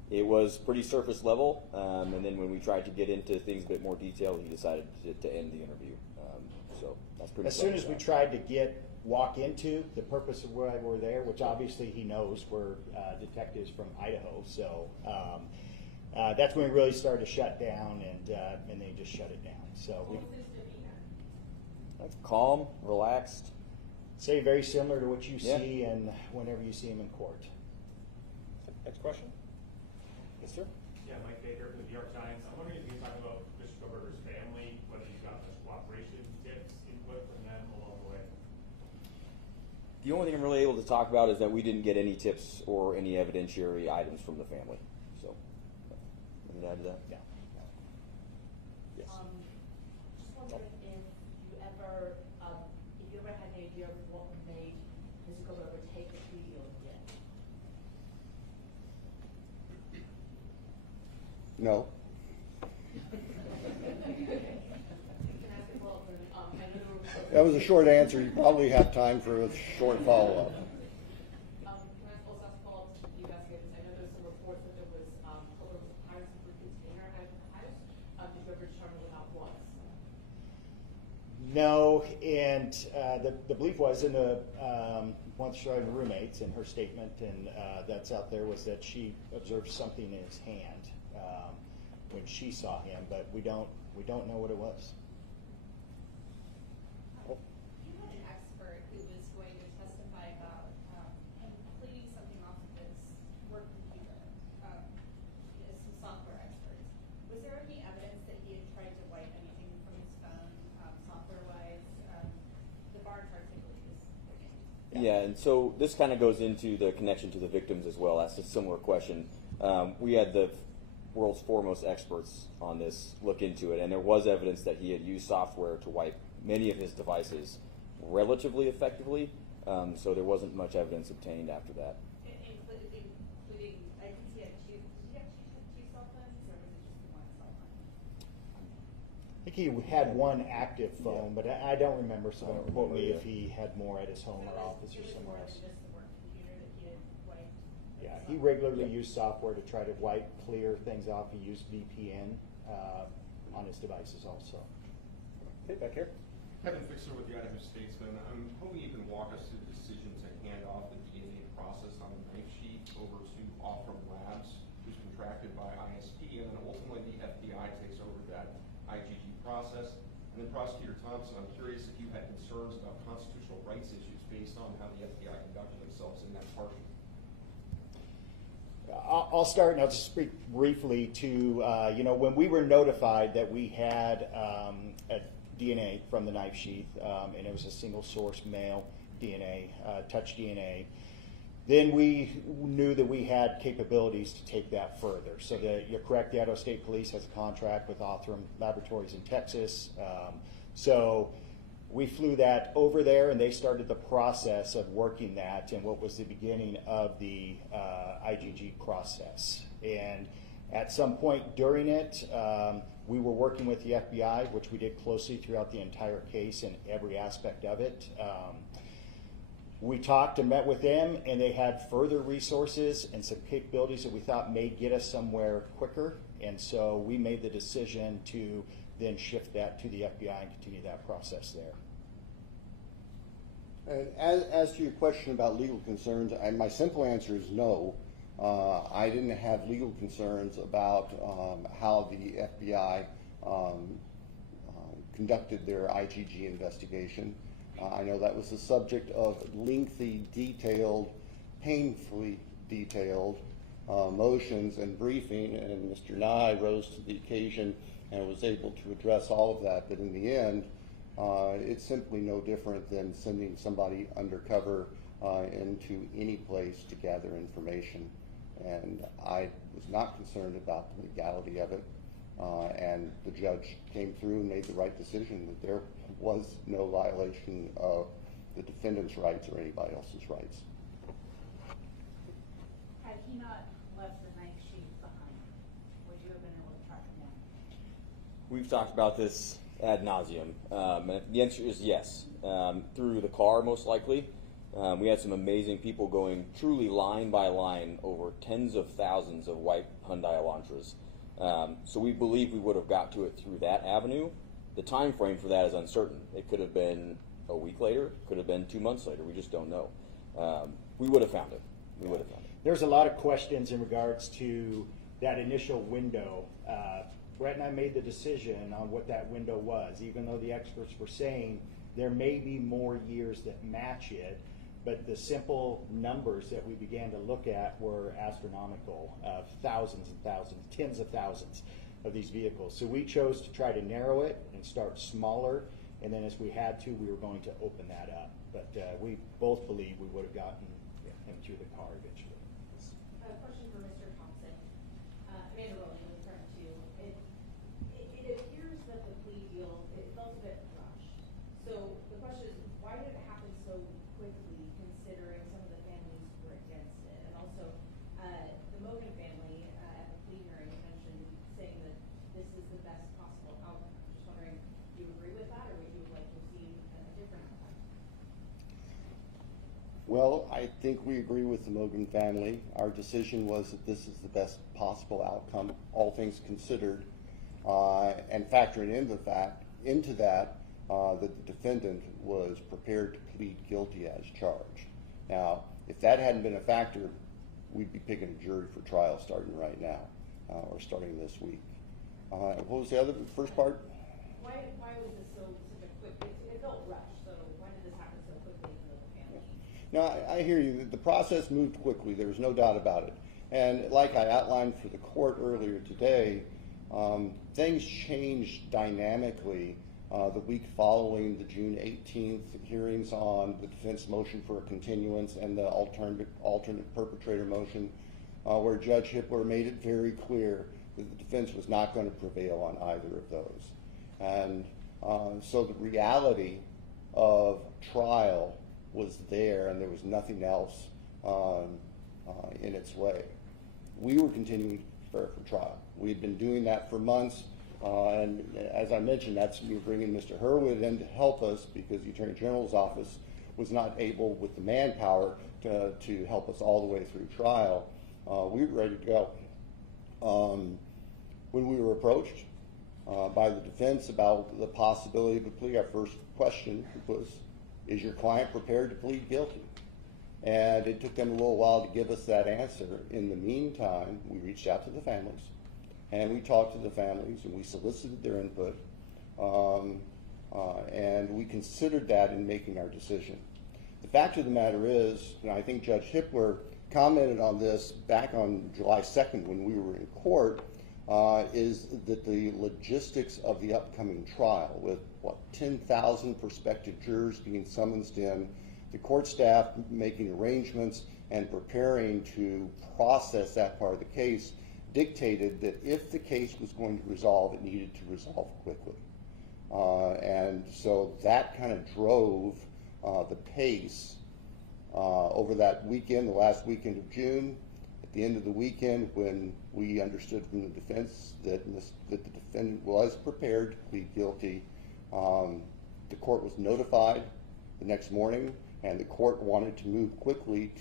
It was pretty surface level, and then when we tried to get into things a bit more detail, he decided to end the interview. So that's pretty As soon as we tried to walk into the purpose of why we're there, which obviously he knows we're detectives from Idaho, so that's when we really started to shut down, and they just shut it down. So we, calm, relaxed. Say very similar to what you see and whenever you see him in court. Next question. Yes, sir. Yeah, Mike Baker from the New York Times. I'm wondering if you can talk about Mr. Kohberger's family, whether you got much cooperation, tips, input from them along the way. The only thing I'm really able to talk about is that we didn't get any tips or any evidentiary items from the family. So, anything to add to that? Yeah. Yes. Just wondering if you ever had any idea of what made Mr. Kohberger take the plea deal again? No. That was a short answer. You probably have time for a short follow-up. Can I also ask follow-up to the investigators? I know there's some reports that there was Kohberger was hired some container at the house. Did you ever determine what that was? No, and the belief was in the one of the roommates in her statement, and that's out there, was that she observed something in his hand when she saw him, but we don't know what it was. You had an expert who was going to testify about him pleading something off of his work computer, some software experts. Was there any evidence that he had tried to wipe anything from his phone, software-wise? The bar chart typically is working. Yeah, and and so this kind of goes into the connection to the victims as well. That's a similar question. We had the world's foremost experts on this look into it, and there was evidence that he had used software to wipe many of his devices relatively effectively, so there wasn't much evidence obtained after that. Including, I can see did he have two cell phones, or was it just one cell phone? I think he had one active phone, but I don't remember, so don't quote me if he had more at his home or office or somewhere else. Just the work computer that he had wiped. Yeah, he regularly used software to try to wipe, clear things off. He used VPN on his devices also. Okay, back here. Kevin Fixer with the Idaho Statesman. I'm hoping you can walk us through the decision to hand off the DNA process on the knife sheet over to Othram Labs, who's contracted by ISP, and then ultimately the FBI takes over that IgG process. And then Prosecutor Thompson, I'm curious if you had concerns about constitutional rights issues based on how the FBI conducted themselves in that portion. I'll start, and I'll just speak briefly to, when we were notified that we had a DNA from the knife sheath, and it was a single source male DNA, touch DNA, then we knew that we had capabilities to take that further. So you're correct, the Idaho State Police has a contract with Othram Laboratories in Texas. So we flew that over there, and they started the process of working that in what was the beginning of the IgG process. And at some point during it, we were working with the FBI, which we did closely throughout the entire case and every aspect of it. We talked and met with them, and they had further resources and some capabilities that we thought may get us somewhere quicker. And so we made the decision to then shift that to the FBI and continue that process there. And as to your question about legal concerns, my simple answer is no. I didn't have legal concerns about how the FBI conducted their IgG investigation. I know that was the subject of lengthy, detailed, painfully detailed motions and briefing, and Mr. Nye rose to the occasion and was able to address all of that. But in the end, it's simply no different than sending somebody undercover into any place to gather information. And I was not concerned about the legality of it. And the judge came through and made the right decision that there was no violation of the defendant's rights or anybody else's rights. Had he not left the knife sheath behind, would you have been able to track him down? We've talked about this ad nauseum, and the answer is yes. Through the car, most likely. We had some amazing people going truly line by line over tens of thousands of white Hyundai Elantras. So we believe we would have got to it through that avenue. The time frame for that is uncertain. It could have been a week later, could have been 2 months later. We just don't know. We would have found it. We would have found it. There's a lot of questions in regards to that initial window. Brett and I made the decision on what that window was, even though the experts were saying there may be more years that match it. But the simple numbers that we began to look at were astronomical, of thousands and thousands, tens of thousands of these vehicles. So we chose to try to narrow it and start smaller, and then as we had to, we were going to open that up. But we both believe we would have gotten him through the car eventually. A question for Mr. Thompson. Amanda Rowley was referring to. It appears that the plea deal, it felt a bit rushed. So the question is, why did it happen so quickly, considering some of the families were against it? And also, the Mogan family at the plea hearing mentioned saying that this is the best possible outcome. I'm just wondering, do you agree with that, or would you like to see a different outcome? Well, I think we agree with the Mogan family. Our decision was that this is the best possible outcome, all things considered, and factoring into that, that the defendant was prepared to plead guilty as charged. Now, if that hadn't been a factor, we'd be picking a jury for trial starting right now, or starting this week. What was the first part? Why was this such a quick, it felt rushed, so why did this happen so quickly for the family? Now, I hear you. The process moved quickly. There was no doubt about it. And like I outlined for the court earlier today, things changed dynamically the week following the June 18th hearings on the defense motion for a continuance and the alternate perpetrator motion, where Judge Hippler made it very clear that the defense was not going to prevail on either of those. And so the reality of trial was there, and there was nothing else in its way. We were continuing to prepare for trial. We had been doing that for months, and as I mentioned, that's me bringing Mr. Hurwood in to help us because the Attorney General's office was not able, with the manpower, to help us all the way through trial. We were ready to go. When we were approached by the defense about the possibility of a plea, our first question was, is your client prepared to plead guilty? And it took them a little while to give us that answer. In the meantime, we reached out to the families, and we talked to the families, and we solicited their input, and we considered that in making our decision. The fact of the matter is, and I think Judge Hippler commented on this back on July 2nd when we were in court, is that the logistics of the upcoming trial, with 10,000 prospective jurors being summoned in, the court staff making arrangements and preparing to process that part of the case, dictated that if the case was going to resolve, it needed to resolve quickly. And so that kind of drove the pace over that weekend, the last weekend of June. At the end of the weekend, when we understood from the defense that the defendant was prepared to plead guilty, the court was notified the next morning, and the court wanted to move quickly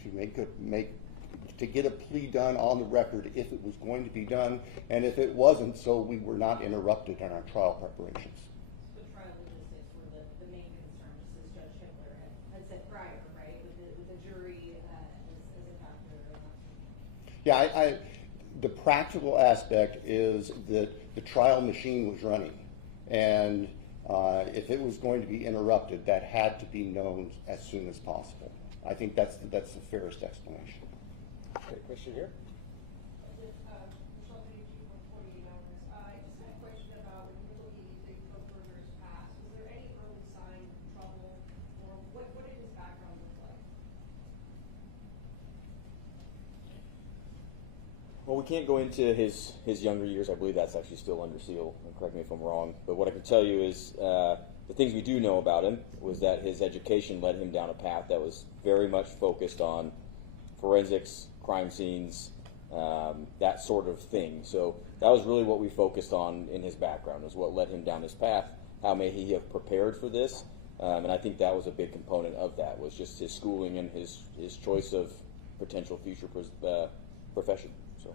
to get a plea done on the record if it was going to be done, and if it wasn't, so we were not interrupted in our trial preparations. The trial logistics were the main concern, just as Judge Hippler had said prior, right, with the jury as a factor. Yeah, the practical aspect is that the trial machine was running, and if it was going to be interrupted, that had to be known as soon as possible. I think that's the fairest explanation. Okay, question here. Well, we can't go into his younger years. I believe that's actually still under seal. Correct me if I'm wrong. But what I can tell you is the things we do know about him was that his education led him down a path that was very much focused on forensics, crime scenes, that sort of thing. So that was really what we focused on in his background, is what led him down this path. How may he have prepared for this? And I think that was a big component of that, was just his schooling and his choice of potential future profession. So.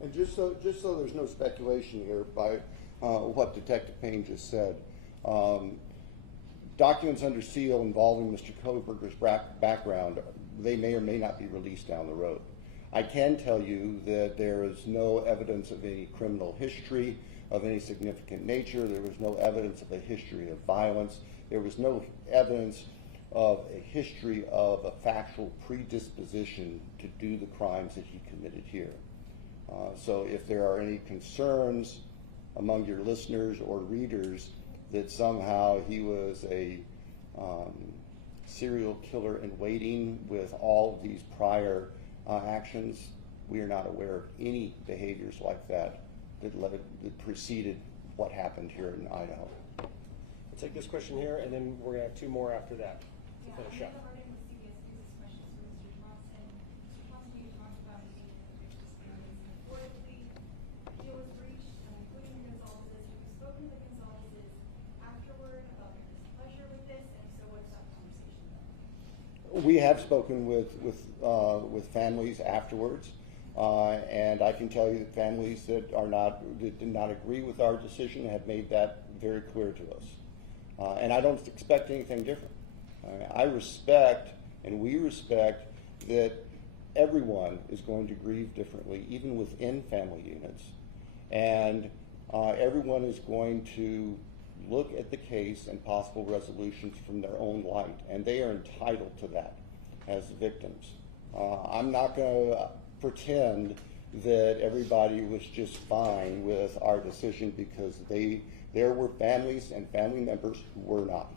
And just so there's no speculation here by what Detective Payne just said, documents under seal involving Mr. Kohberger's background, they may or may not be released down the road. I can tell you that there is no evidence of any criminal history of any significant nature. There was no evidence of a history of violence. There was no evidence of a history of a factual predisposition to do the crimes that he committed here. So if there are any concerns among your listeners or readers that somehow he was a serial killer in waiting with all of these prior actions, we are not aware of any behaviors like that that preceded what happened here in Idaho. Let's take this question here, and then we're going to have two more after that to finish up. We have spoken with families afterwards, and I can tell you that families that did not agree with our decision have made that very clear to us, and I don't expect anything different. I respect, and we respect, that everyone is going to grieve differently, even within family units, and everyone is going to look at the case and possible resolutions from their own light, and they are entitled to that as victims. I'm not going to pretend that everybody was just fine with our decision because there were families and family members who were not.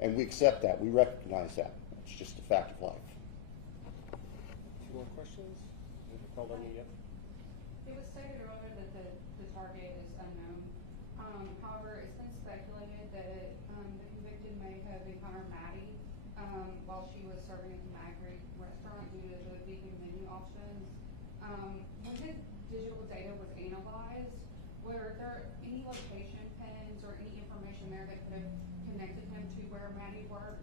And we accept that, we recognize that. It's just a fact of life. Two more questions? Called on you yet? It was stated earlier that the target is unknown. However, it's been speculated that the convicted may have encountered Maddie while she was serving at the Magritte restaurant due to the vegan menu options. When the digital data was analyzed, were there any location pins or any information there that could have connected him to where Maddie worked?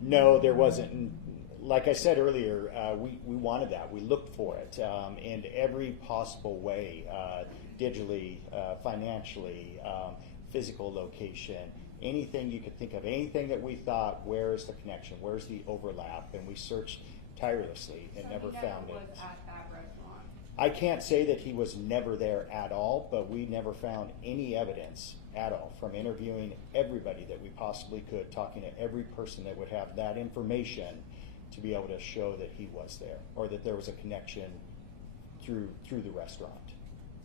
No, there wasn't. Like I said earlier, we wanted that. We looked for it in every possible way, digitally, financially, physical location, anything you could think of, anything that we thought, where is the connection, where's the overlap, and we searched tirelessly and never found it. Was at that restaurant. I can't say that he was never there at all, but we never found any evidence at all from interviewing everybody that we possibly could, talking to every person that would have that information to be able to show that he was there or that there was a connection through the restaurant.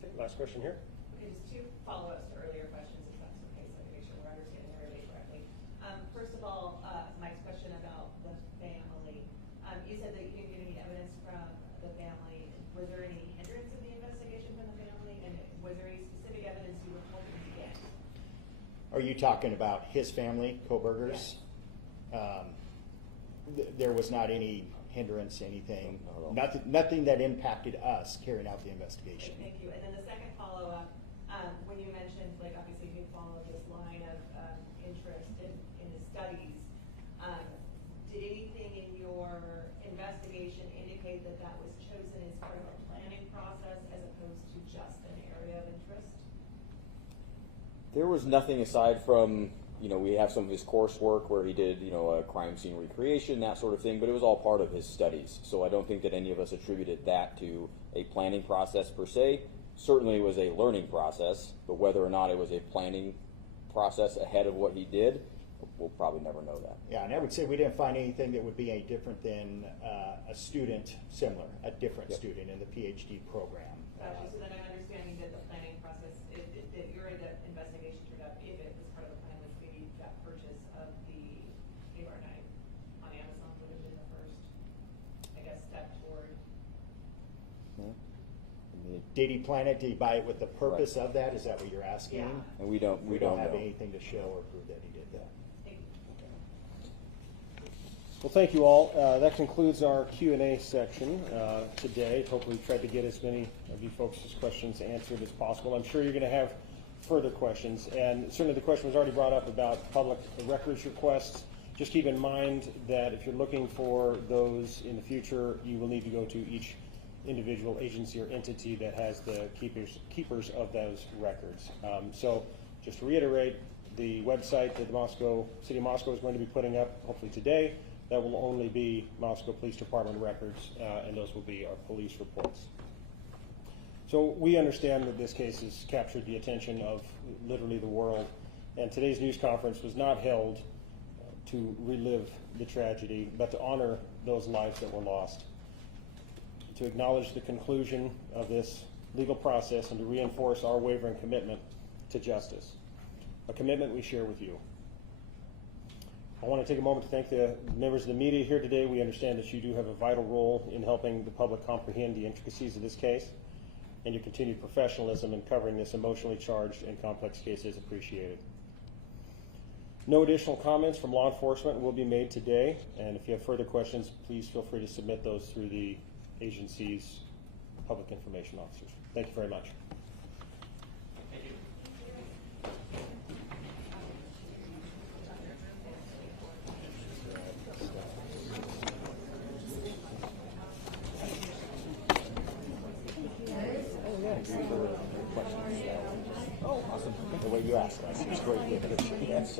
Okay, last question here. Okay, just two follow-ups to earlier questions, if that's okay, so I can make sure we're understanding everybody correctly. First of all, Mike's question about the family. You said that you didn't get any evidence from the family. Was there any hindrance in the investigation from the family, and was there any specific evidence you were hoping to get? Are you talking about his family, Kohberger's? Yes. There was not any hindrance, anything, nothing that impacted us carrying out the investigation. Okay, thank you. And then the second follow-up, when you mentioned, like, obviously you follow this line of interest in his studies, did anything in your investigation indicate that that was chosen as part of a planning process as opposed to just an area of interest? There was nothing aside from, we have some of his coursework where he did, a crime scene recreation, that sort of thing, but it was all part of his studies. So I don't think that any of us attributed that to a planning process per se. Certainly it was a learning process, but whether or not it was a planning process ahead of what he did, we'll probably never know that. Yeah, and I would say we didn't find anything that would be any different than a student similar, a different student in the PhD program. Gotcha. So then I'm understanding that the planning process, that your investigation turned up, if it was part of the plan, was maybe that purchase of the AR knife on Amazon would have been the first, I guess, step toward. Did he plan it? Did he buy it with the purpose of that? Is that what you're asking? Yeah. And we don't have know. anything to show or prove that he did that. Well, thank you all. That concludes our Q&A section today. Hopefully we tried to get as many of you folks' questions answered as possible. I'm sure you're going to have further questions, and certainly the question was already brought up about public records requests. Just keep in mind that if you're looking for those in the future, you will need to go to each individual agency or entity that has the keepers of those records. So just to reiterate, the website that the City of Moscow is going to be putting up hopefully today, that will only be Moscow Police Department records, and those will be our police reports. So we understand that this case has captured the attention of literally the world, and today's news conference was not held to relive the tragedy, but to honor those lives that were lost, to acknowledge the conclusion of this legal process, and to reinforce our wavering commitment to justice, a commitment we share with you. I want to take a moment to thank the members of the media here today. We understand that you do have a vital role in helping the public comprehend the intricacies of this case, and your continued professionalism in covering this emotionally charged and complex case is appreciated. No additional comments from law enforcement will be made today, and if you have further questions, please feel free to submit those through the agency's public information officers. Thank you very much. Thank you. Oh, awesome. The way you asked us is greatly appreciated. Yes,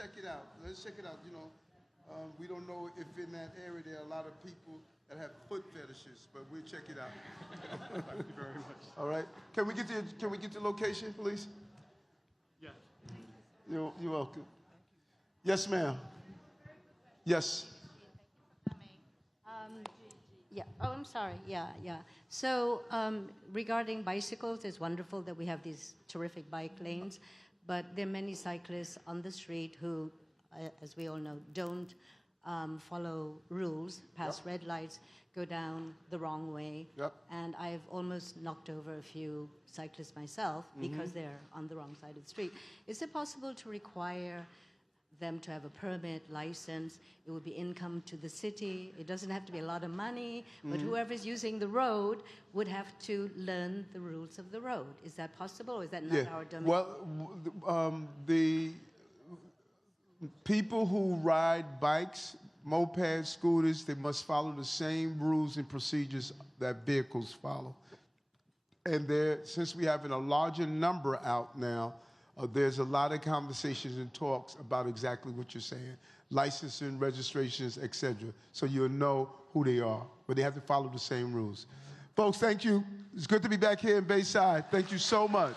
check it out. Let's check it out. You know, we don't know if in that area there are a lot of people that have foot fetishes, but we'll check it out. Thank you very much. All right. Can we get the location, please? Yes. You're welcome. Yes, ma'am. Yes. Yeah. Oh, I'm sorry. Yeah. So regarding bicycles, it's wonderful that we have these terrific bike lanes, but there are many cyclists on the street who, as we all know, don't follow rules, pass red lights, go down the wrong way. And I've almost knocked over a few cyclists myself because they're on the wrong side of the street. Is it possible to require them to have a permit, license? It would be income to the city. It doesn't have to be a lot of money, but whoever's using the road would have to learn the rules of the road. Is that possible, or is that not our domain? Well, the people who ride bikes, mopeds, scooters, they must follow the same rules and procedures that vehicles follow. And since we're having a larger number out now, there's a lot of conversations and talks about exactly what you're saying, licensing, registrations, etc. So you'll know who they are, but they have to follow the same rules. Folks, thank you. It's good to be back here in Bayside. Thank you so much.